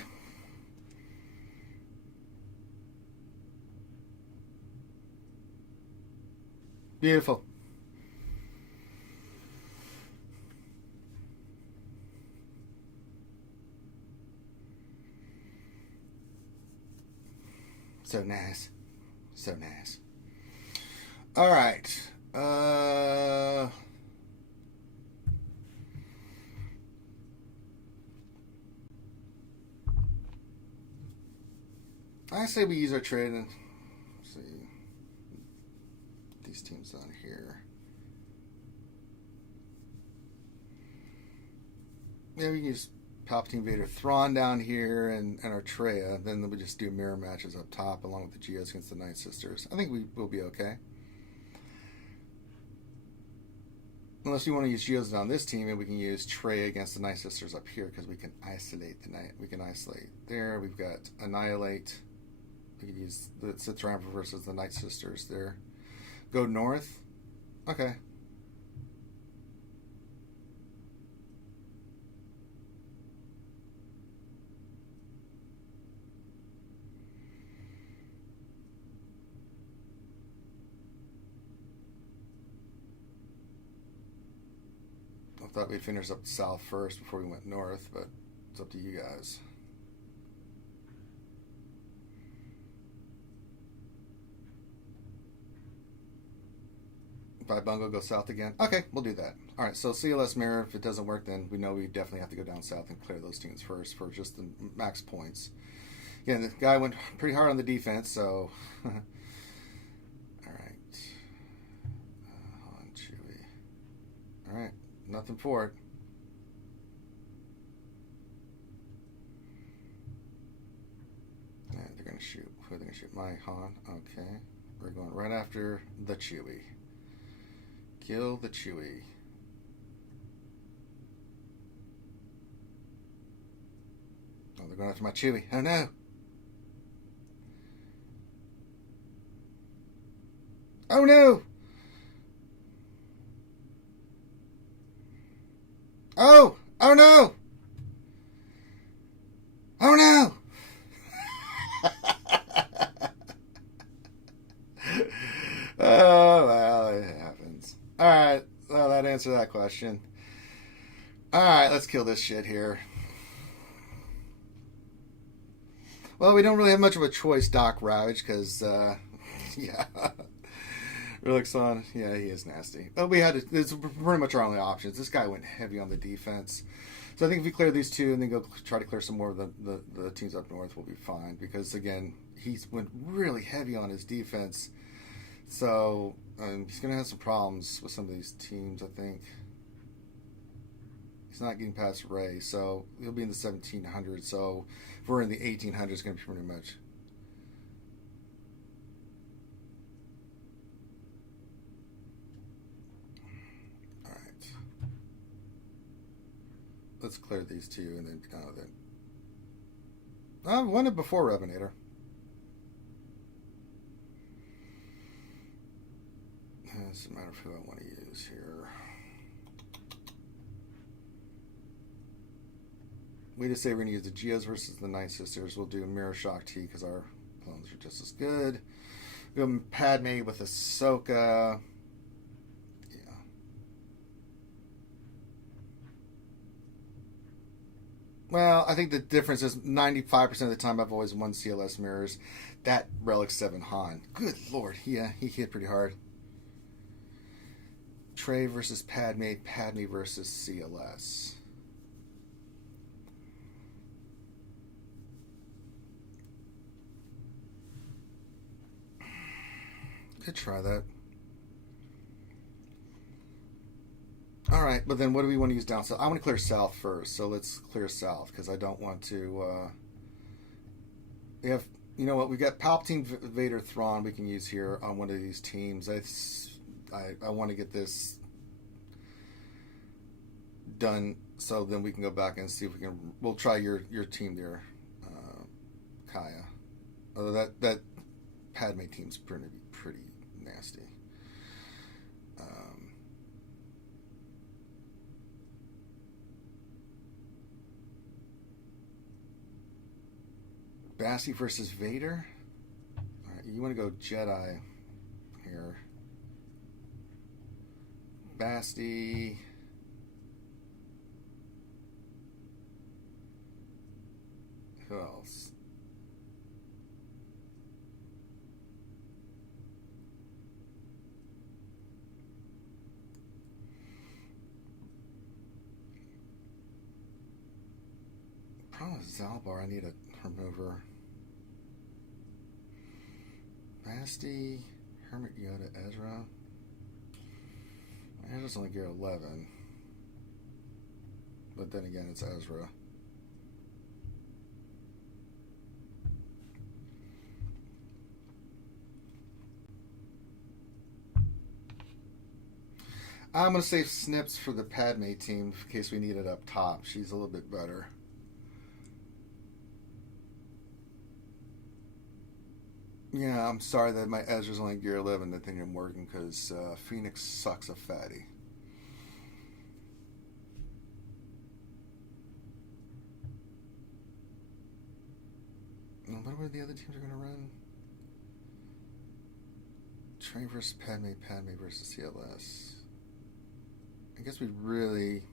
Beautiful. So nice. So nice. All right. I say we use our trade and see these teams on here. Yeah, we can use Palpatine, Vader, Thrawn down here and our Treya. Then we just do mirror matches up top along with the Geos against the Night Sisters. I think we will be okay. Unless you want to use Geos on this team, and we can use Treya against the Night Sisters up here because we can isolate the Night. We can isolate there. We've got Annihilate. We can use the Sith Triumvirate versus the Night Sisters there. Go north. Okay. I thought we'd finish up south first before we went north, but it's up to you guys. By Bungo, go south again. Okay, we'll do that. All right, so CLS mirror. If it doesn't work, then we know we definitely have to go down south and clear those teams first for just the max points. Again, the guy went pretty hard on the defense, so... All right. On Chewy. All right, nothing for it. Yeah, they're going to shoot. Who are they going to shoot? My Han. Okay. We're going right after the Chewy. Kill the Chewy. Oh, they're going after my Chewy. Oh, no. Oh, no. Oh. Oh, no. Oh, no. Oh, well, it happens. All right. Well, that answered that question. All right, let's kill this shit here. Well, we don't really have much of a choice, Doc Ravage, because, yeah. Relixon, yeah, he is nasty. But we had to, it's pretty much our only options. This guy went heavy on the defense. So I think if we clear these two and then go try to clear some more of the teams up north, we'll be fine. Because, again, he went really heavy on his defense. So he's going to have some problems with some of these teams, I think. He's not getting past Ray, so he'll be in the 1700s. So if we're in the 1800s, it's going to be pretty much. All right. Let's clear these two and then I won it before Revenator. It's a matter of who I want to use here. We just say we're going to use the Geos versus the Night Sisters. We'll do Mirror Shock T because our clones are just as good. Go Padme with Ahsoka. Yeah. Well, I think the difference is 95% of the time I've always won CLS mirrors. That Relic 7 Han. Good lord. Yeah, he hit pretty hard. Trey versus Padme. Padme versus CLS. Could try that. All right, but then what do we want to use down south? I want to clear south first, so let's clear south because I don't want to. We have, you know what? We've got Palpatine, Vader, Thrawn. We can use here on one of these teams. I want to get this done so then we can go back and see if we can. We'll try your team there, Kaya. Although that Padme team's pretty nasty. Basti versus Vader. All right, you want to go Jedi here. Basti. Who else? Problem with Zalbar, I need a remover. Basti, Hermit Yoda, Ezra. Ezra's only gear 11. But then again, it's Ezra. I'm going to save Snips for the Padme team in case we need it up top. She's a little bit better. Yeah, I'm sorry that my Ezra's only gear 11. That thing isn't working because Phoenix sucks a fatty. What are the other teams are going to run? Trey versus Padme, Padme versus CLS. I guess we really...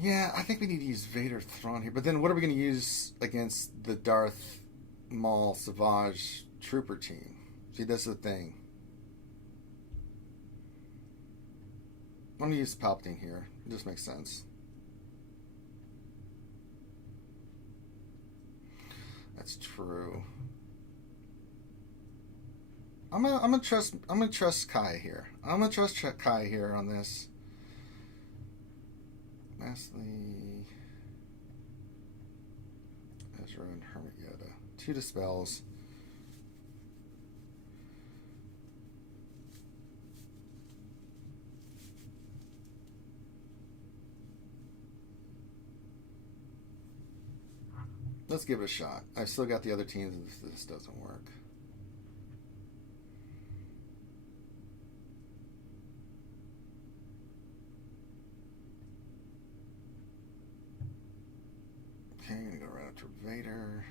Yeah, I think we need to use Vader Thrawn here. But then what are we going to use against the Darth Maul Savage Trooper team? See, that's the thing. I'm gonna use Palpatine here. It just makes sense. That's true. I'm gonna trust Kai here. I'm gonna trust Kai here on this. Lastly, Ezra and Hermit Yoda. 2 dispels. Let's give it a shot. I've still got the other teams if this doesn't work. Okay, I'm gonna go right up to Vader.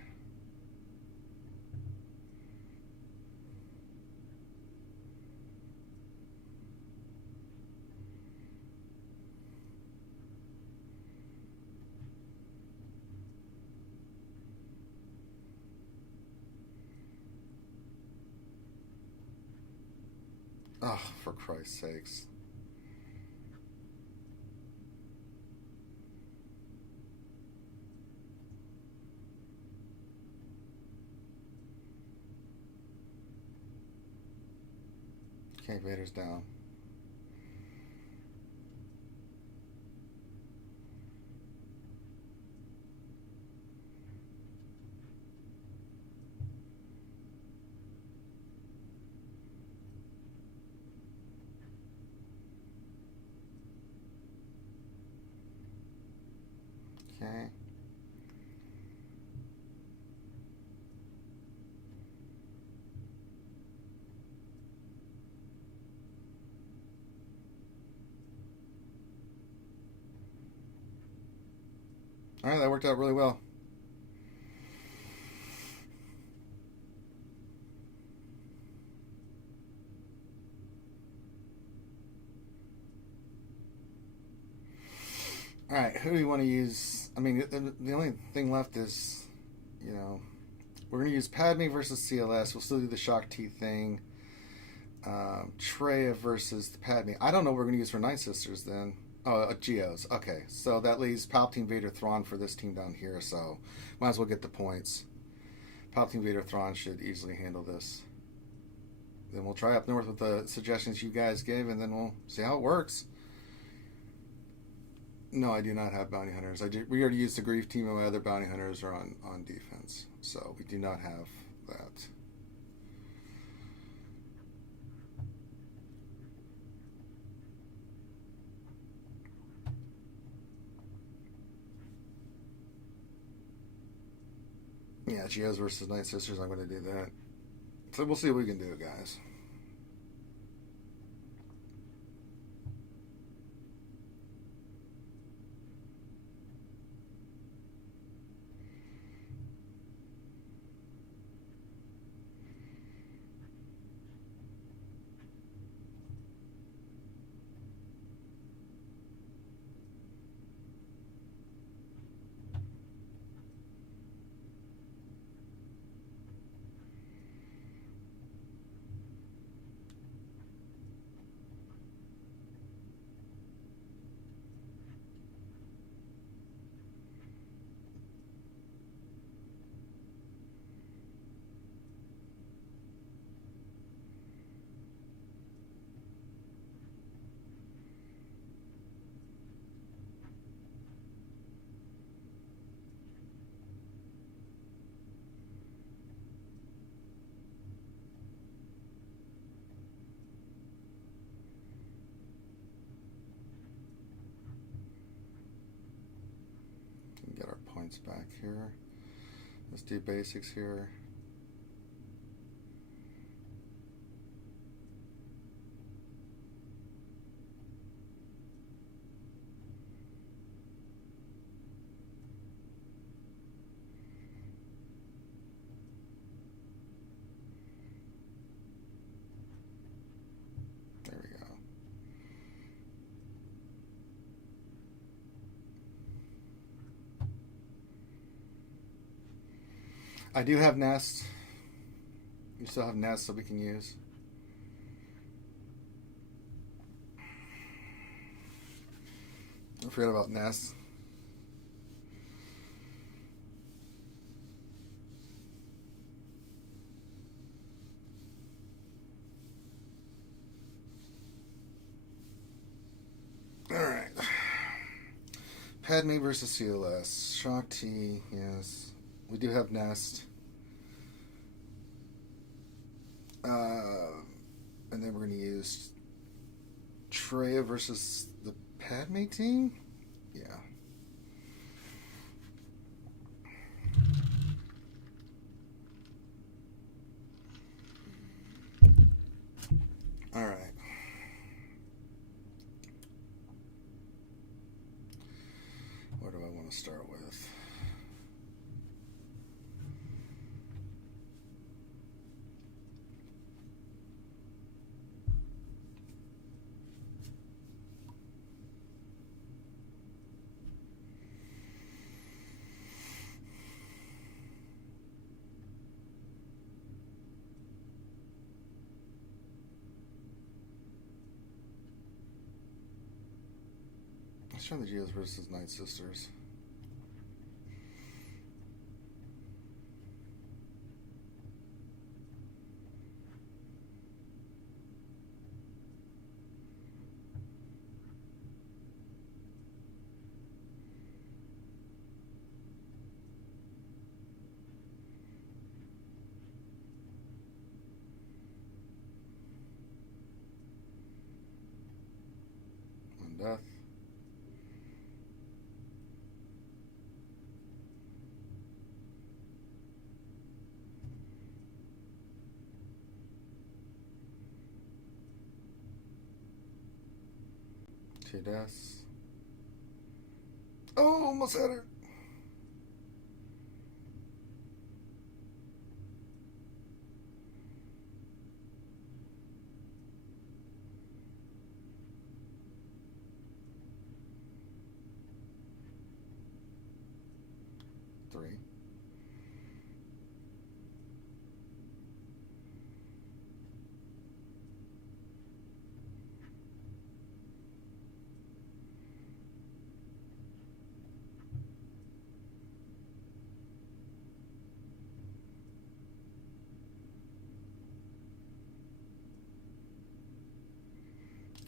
Oh, for Christ's sakes. Okay, Vader's down. Okay. All right, that worked out really well. All right, who do you want to use? I mean, the only thing left is, you know, we're going to use Padme versus CLS. We'll still do the Shock T thing. Treya versus the Padme. I don't know what we're going to use for Night Sisters then. Oh, Geos. Okay, so that leaves Palpatine, Vader, Thrawn for this team down here, so might as well get the points. Palpatine, Vader, Thrawn should easily handle this. Then we'll try up north with the suggestions you guys gave, and then we'll see how it works. No, I do not have bounty hunters. We already used the Grief team, and my other bounty hunters are on defense, so we do not have that. Yeah, Geos versus Night Sisters, I'm going to do that. So we'll see what we can do, guys. Get our points back here. Let's do basics here. There we go. I do have nests. You still have nests that we can use. I forgot about Nest. Alright. Padme versus CLS. Shock T, yes. We do have Nest. And then we're going to use Treya versus the Padme team? Yeah. Alright. Where do I want to start with? Let's try the Geos versus Night Sisters. One death. Two deaths. Oh, almost had her. Three.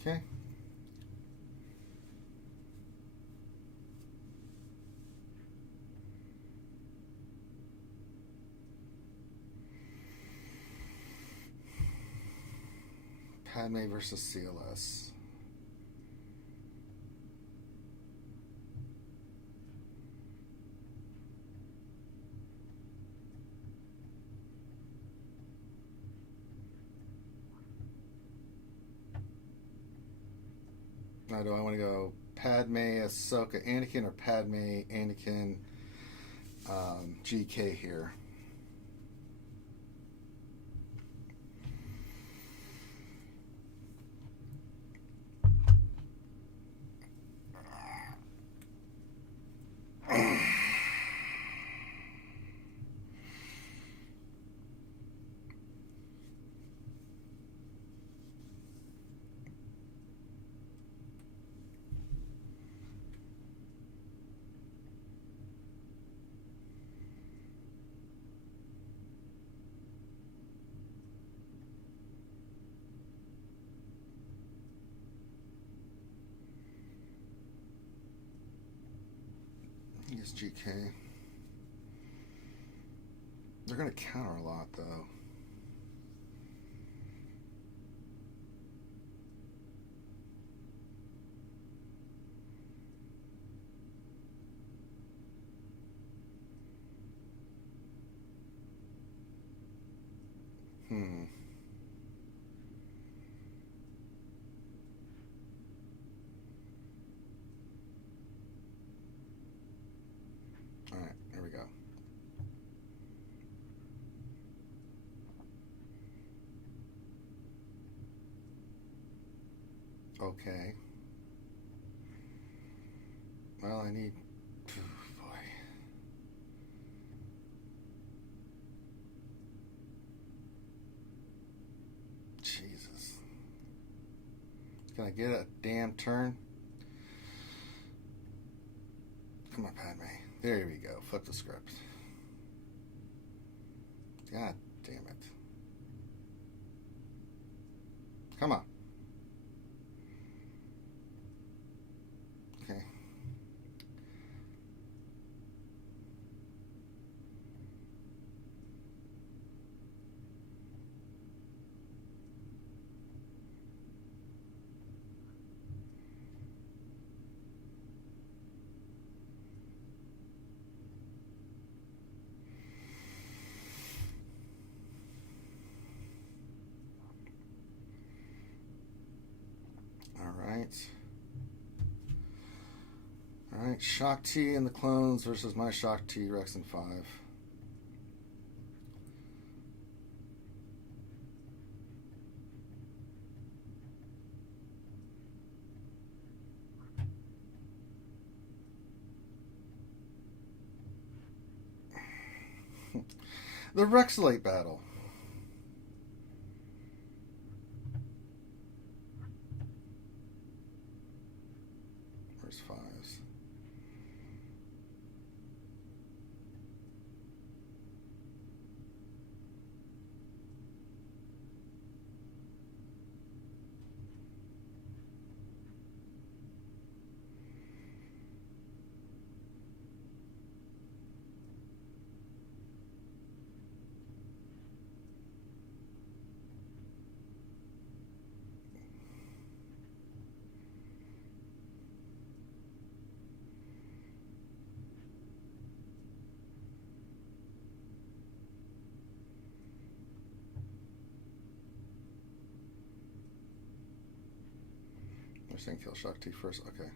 Okay. Padme versus CLS. Now, do I want to go Padme, Ahsoka, Anakin, or Padme, Anakin, GK here? I guess GK. They're going to counter a lot, though. All right, here we go. Okay. Well, I need... boy. Jesus. Can I get a damn turn? Come on, Padme. There we go. Flip the script. God damn it. Come on. Okay. Alright, Shock T and the clones versus my Shock T, Rex and 5. The Rexalate battle. Where's 5s? They're saying kill Shock T first. Okay.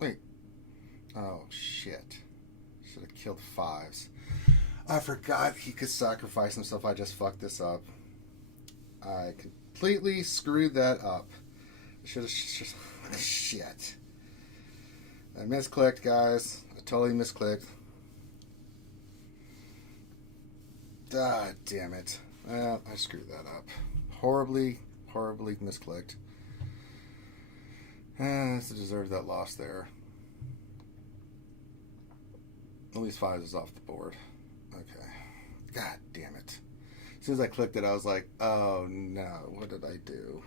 Wait. Oh, shit. Should have killed 5s. I forgot he could sacrifice himself. I just fucked this up. I completely screwed that up. I should have... Shit. I misclicked, guys. I totally misclicked. God damn it. I screwed that up. Horribly misclicked. I deserved that loss there. At least 5 is off the board. Okay. God damn it. As soon as I clicked it, I was like, oh no, what did I do?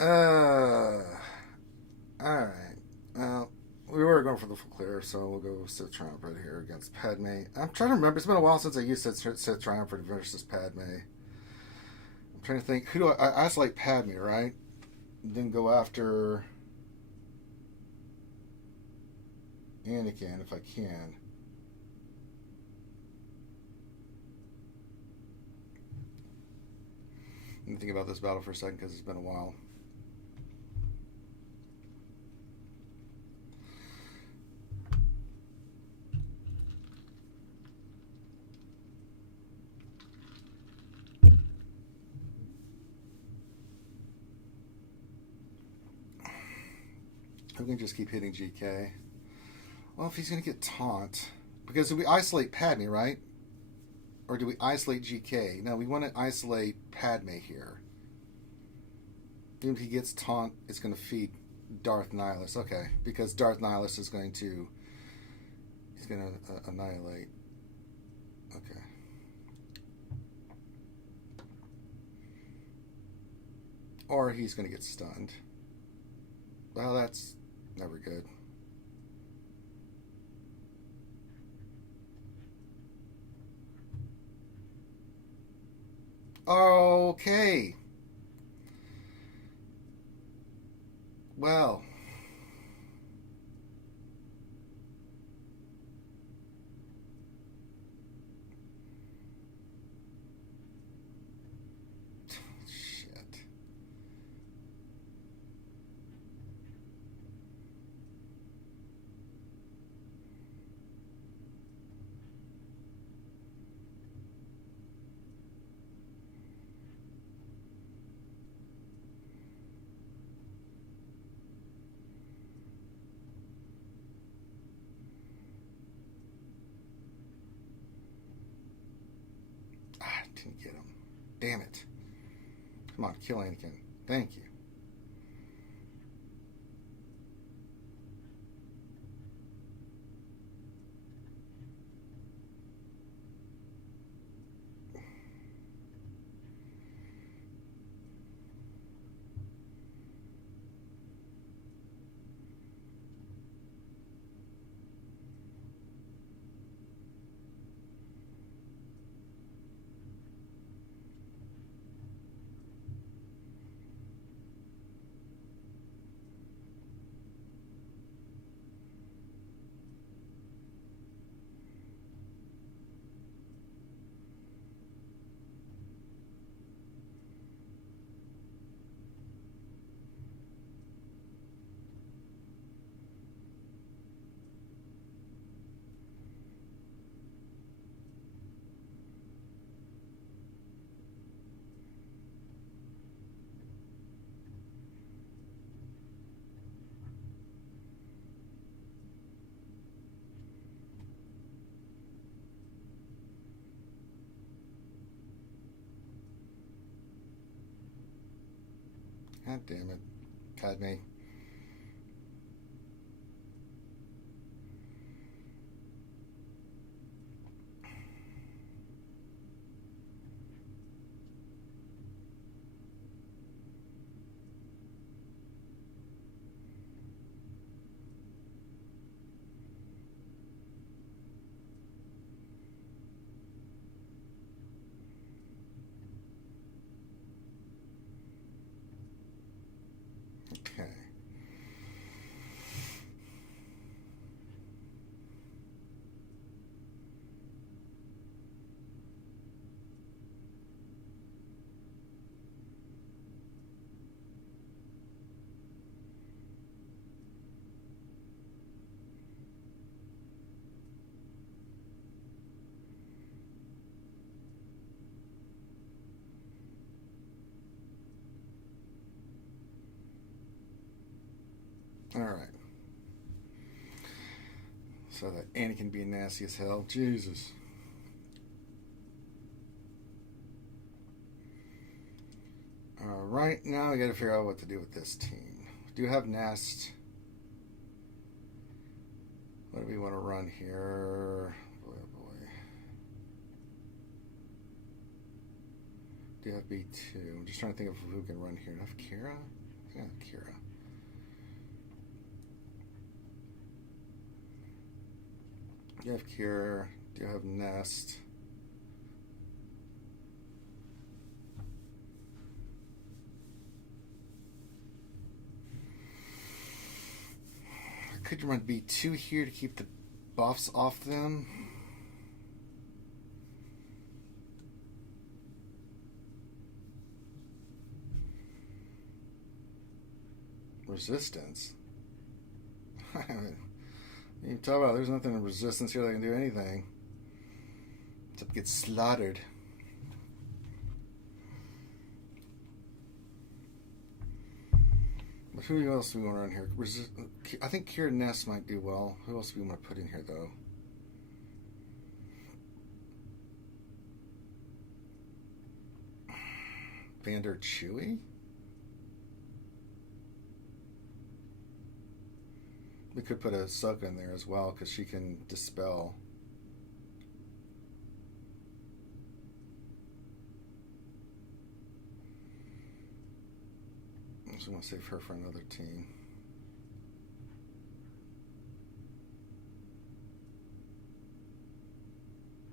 Alright. Well, we were going for the full clear, so we'll go Sith Triumphant here against Padme. I'm trying to remember. It's been a while since I used Sith Triumphant versus Padme. I'm trying to think. Who do I isolate Padme, right? Then go after Anakin if I can. Let me think about this battle for a second because it's been a while. We can just keep hitting GK. Well, if he's going to get taunt, because we isolate Padme, right? Or do we isolate GK? No, we want to isolate Padme here. Even if he gets taunt, it's going to feed Darth Nihilus. Okay, because Darth Nihilus is going to... He's going to annihilate. Okay. Or he's going to get stunned. Well, that's never good. Okay. Well. Shit. Didn't get him. Damn it. Come on, kill Anakin. Thank you. God damn it. Padme. Okay. All right. So that Anakin being nasty as hell. Jesus. All right, now I got to figure out what to do with this team. Do you have Nest? What do we want to run here? Boy, oh boy. Do you have B2? I'm just trying to think of who can run here. Do I have Kira? Yeah, Kira. Do you have Kira? Do you have Nest? I could run B2 here to keep the buffs off them. Resistance. You talk about there's nothing in resistance here that can do anything. Except get slaughtered. But who else do we want to run here? I think Kira Ness might do well. Who else do we want to put in here though? Vander Chewy? We could put a Ahsoka in there as well because she can dispel. I just want to save her for another team.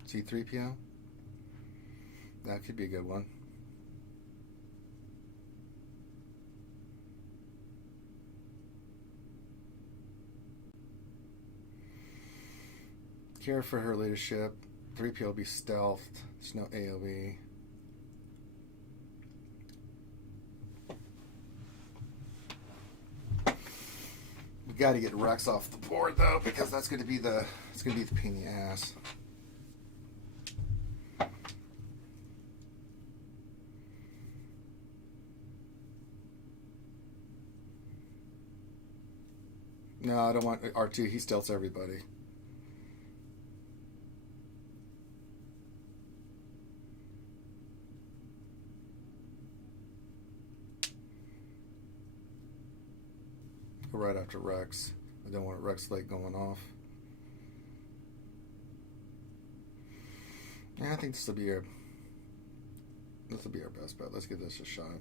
C3PO? That could be a good one. care for her leadership. 3PO will be stealthed. There's no AoE. We got to get Rex off the board though, because that's going to be the pain in the ass. No, I don't want R2. He stealths everybody. Go right after Rex. I don't want Rex late going off. Yeah, I think this will be our best bet. Let's give this a shot.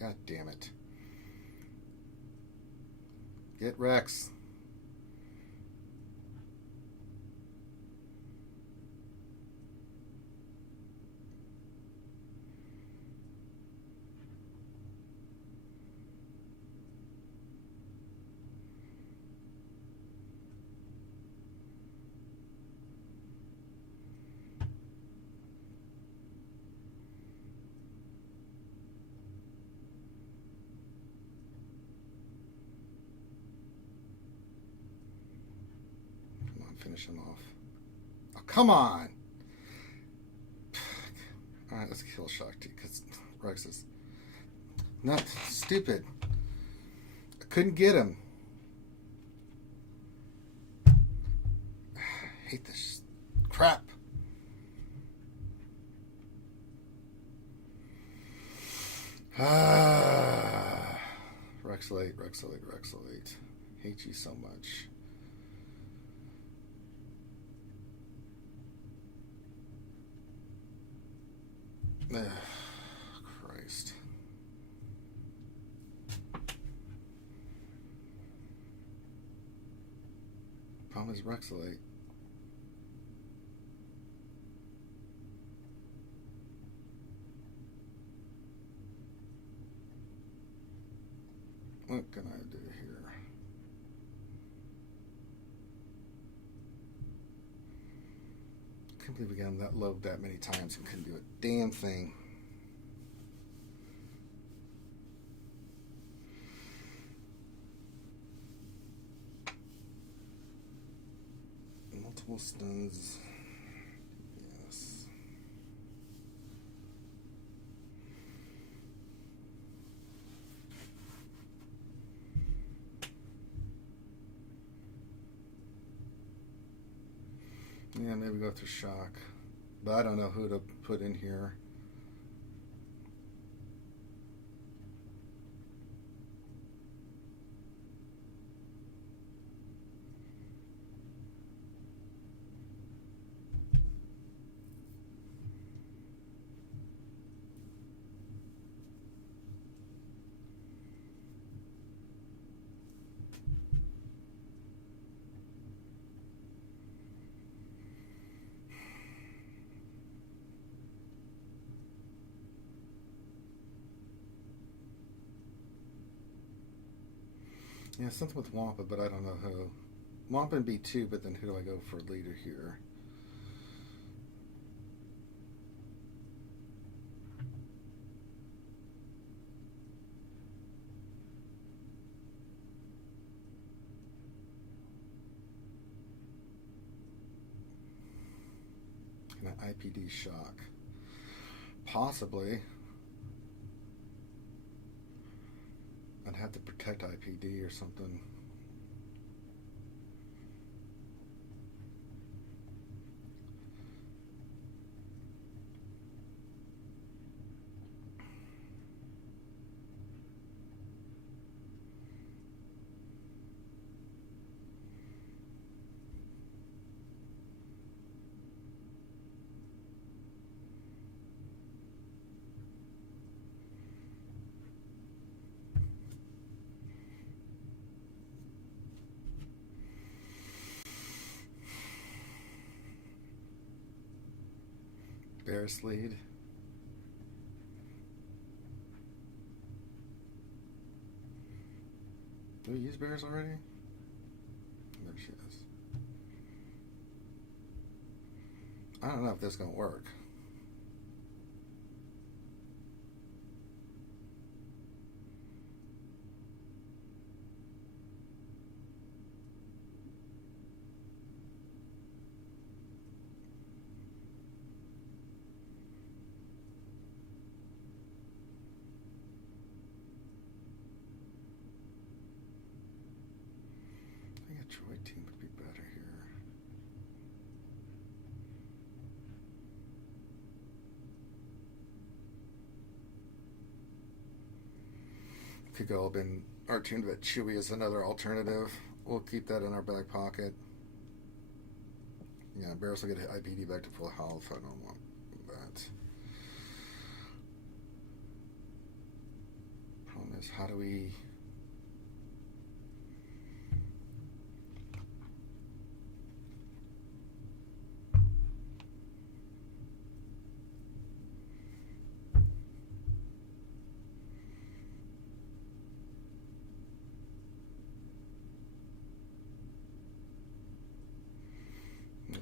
God damn it. Get Rex. Finish him off. Oh, come on! Alright, let's kill Shakti, because Rex is not stupid. I couldn't get him. I hate this crap. Rex late. Hate you so much. Christ. Problem is Rex late. What can I do here? I can't believe we got him that low that many times and couldn't do a damn thing. Multiple stuns. Yes. Yeah, maybe go through shock. But I don't know who to put in here. Yeah, something with Wampa, but I don't know who. Wampa and B2, but then who do I go for leader here? Can I IPD shock? Possibly. I'd have to protect IPD or something. Bears lead. Do we use Bears already? There she is. I don't know if this is going to work. Droid team would be better here. Could go up in our tune that Chewie is another alternative. We'll keep that in our back pocket. Yeah, Barris will get IPD back to full health. I don't want that. Problem is, how do we...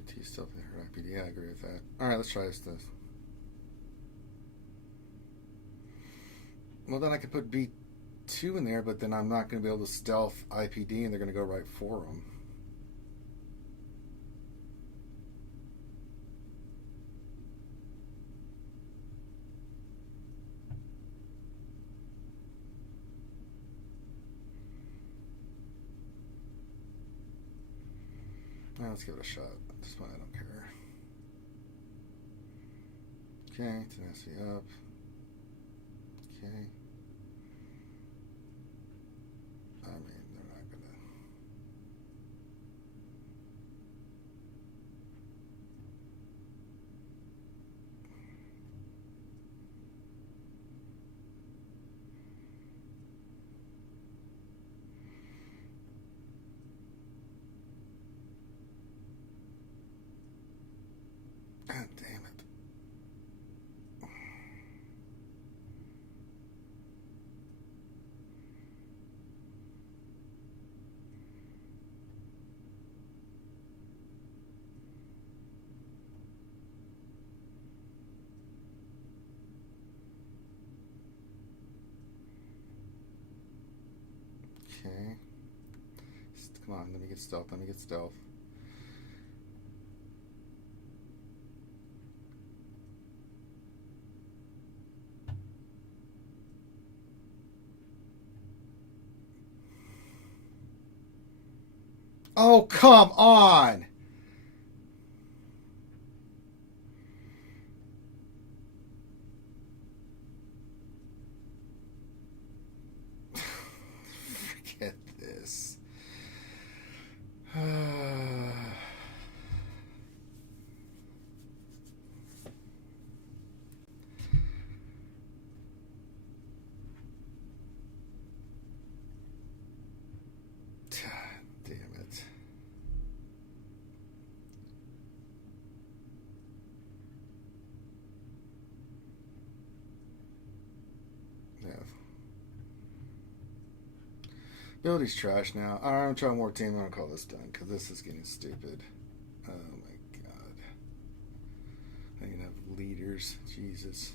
T stuff there, IPD. Yeah, I agree with that. All right, let's try this. Well, then I could put B2 in there, but then I'm not going to be able to stealth IPD, and they're going to go right for them. Let's give it a shot. At this point, I don't care. Okay, tenacity up. Okay. I mean, they're not gonna. God damn it. Okay. Come on, let me get stealth, let me get stealth. Oh, come on! Forget this. Damn it. Yeah. Ability's trash now. Alright, I'm trying more team. I'm gonna call this done because this is getting stupid. Oh my god. I can have leaders. Jesus.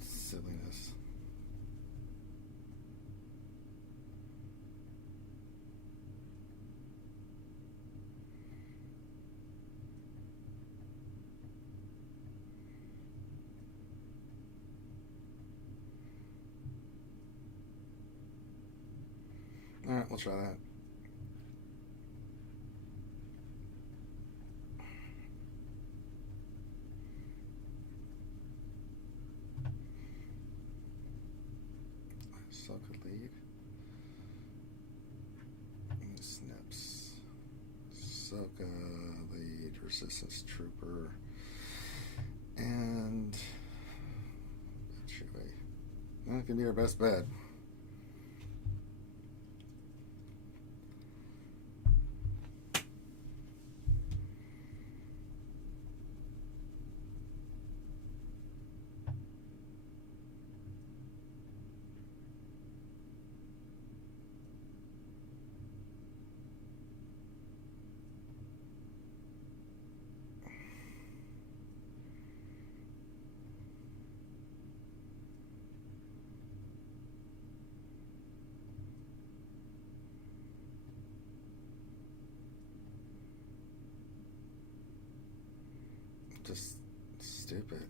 Silliness. Alright, we'll try that. Soka, lead, resistance trooper, and that can be our best bet. Just stupid.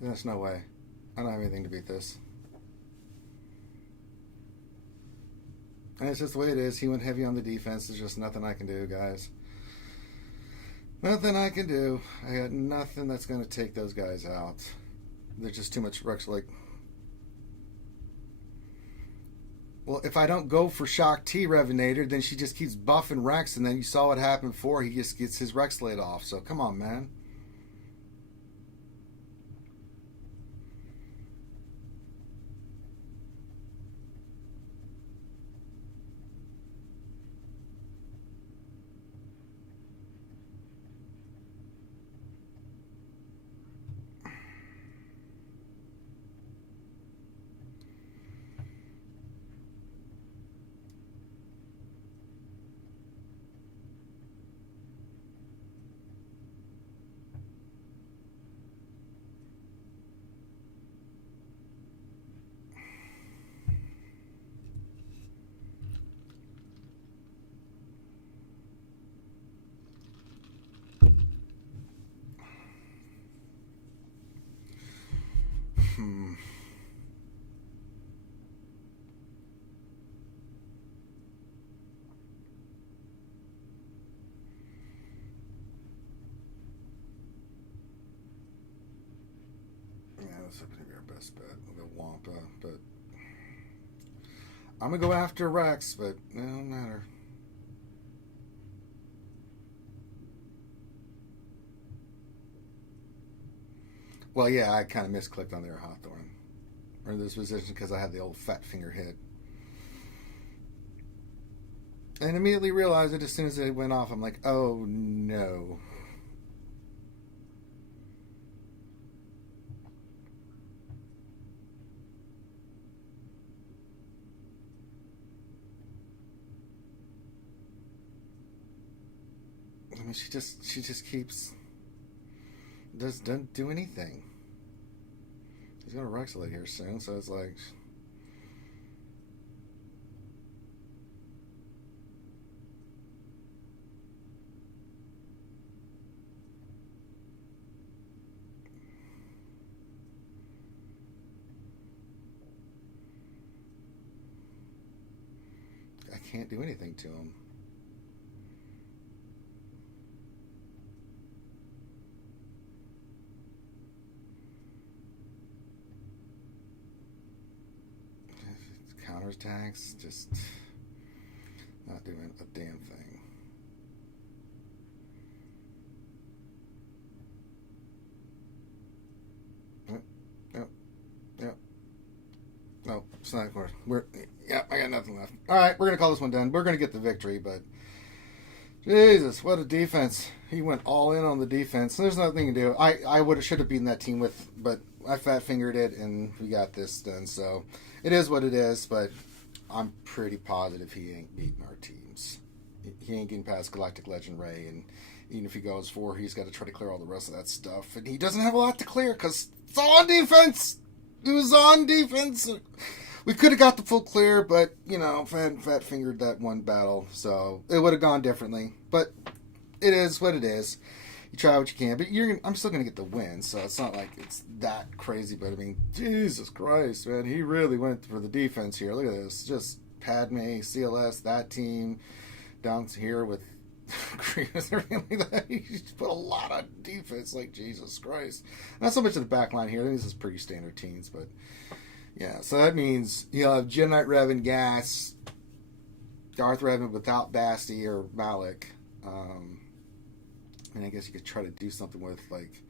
There's no way. I don't have anything to beat this. And it's just the way it is. He went heavy on the defense. There's just nothing I can do, guys. Nothing I can do. I got nothing that's going to take those guys out. There's just too much Rex. Like, well, if I don't go for Shock T Revenator, then she just keeps buffing Rex, and then you saw what happened before. He just gets his Rex laid off. So come on, man. This is going to be our best bet. We'll go Wampa, but I'm going to go after Rex, but it don't matter. Well, yeah, I kind of misclicked on their Hawthorne. Or in this position because I had the old fat finger hit. And immediately realized it as soon as it went off. I'm like, oh no. I mean, she just keeps doesn't do anything. He's gonna Rexelate here soon, so it's like I can't do anything to him. Counterattacks, just not doing a damn thing. Yep. No, it's not course. I got nothing left. Alright, we're gonna call this one done. We're gonna get the victory, but Jesus, what a defense. He went all in on the defense. There's nothing to do. I should have beaten that team with, but I fat fingered it and we got this done, so it is what it is, but I'm pretty positive he ain't beating our teams. He ain't getting past Galactic Legend Ray, and even if he goes for, he's got to try to clear all the rest of that stuff, and he doesn't have a lot to clear because it's all on defense. It was on defense. We could have got the full clear, but fat fingered that one battle, so it would have gone differently. But it is what it is. You try what you can, but I'm still going to get the win, so it's not like it's that crazy. But I mean, Jesus Christ, man, he really went for the defense here. Look at this, just Padme, CLS, that team down here with Grievous and everything like that. He just put a lot of defense, like Jesus Christ. Not so much of the back line here. I think this is pretty standard teams, but Yeah, so that means you'll have Jedi Knight Revan, Gas, Darth Revan without Basti or Malik. I guess you could try to do something with like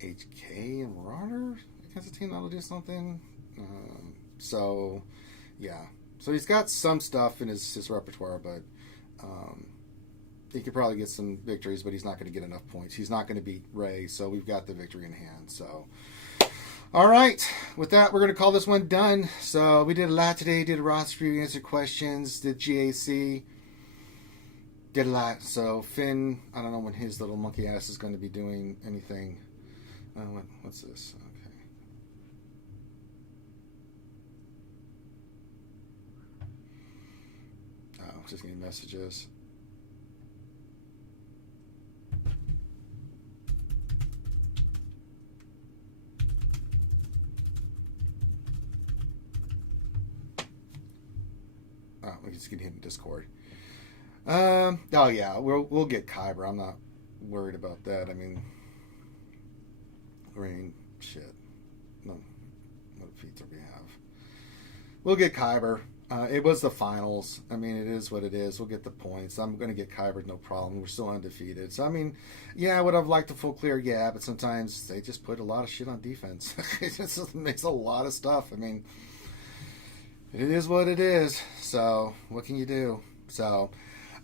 HK and Marauder against a team that'll do something. So, yeah. So he's got some stuff in his repertoire, but he could probably get some victories, but he's not going to get enough points. He's not going to beat Ray, so we've got the victory in hand. So, all right. With that, we're going to call this one done. So we did a lot today. Did a roster review, answered questions, did GAC. Did a lot. So Finn, I don't know when his little monkey ass is going to be doing anything. What's this? Okay. Oh, just getting messages. Oh, we just get hit in Discord. Oh yeah, we'll get Kyber. I'm not worried about that. I mean, shit. No, what feats do we have? We'll get Kyber. It was the finals. I mean, it is what it is. We'll get the points. I'm going to get Kyber, no problem. We're still undefeated. So I mean, yeah, would I've liked a full clear? Yeah, but sometimes they just put a lot of shit on defense. It just makes a lot of stuff. I mean, it is what it is. So what can you do? So.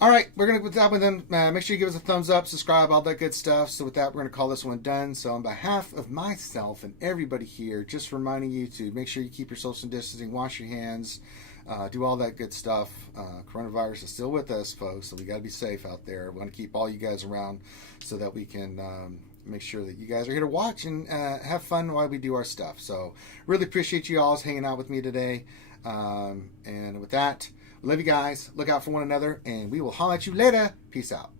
All right, we're going to, with that one then, make sure you give us a thumbs up, subscribe, all that good stuff. So with that, we're going to call this one done. So on behalf of myself and everybody here, just reminding you to make sure you keep your social distancing, wash your hands, do all that good stuff. Coronavirus is still with us, folks, so we got to be safe out there. We want to keep all you guys around so that we can make sure that you guys are here to watch and have fun while we do our stuff. So really appreciate you all hanging out with me today. And with that, we love you guys. Look out for one another, and we will holler at you later. Peace out.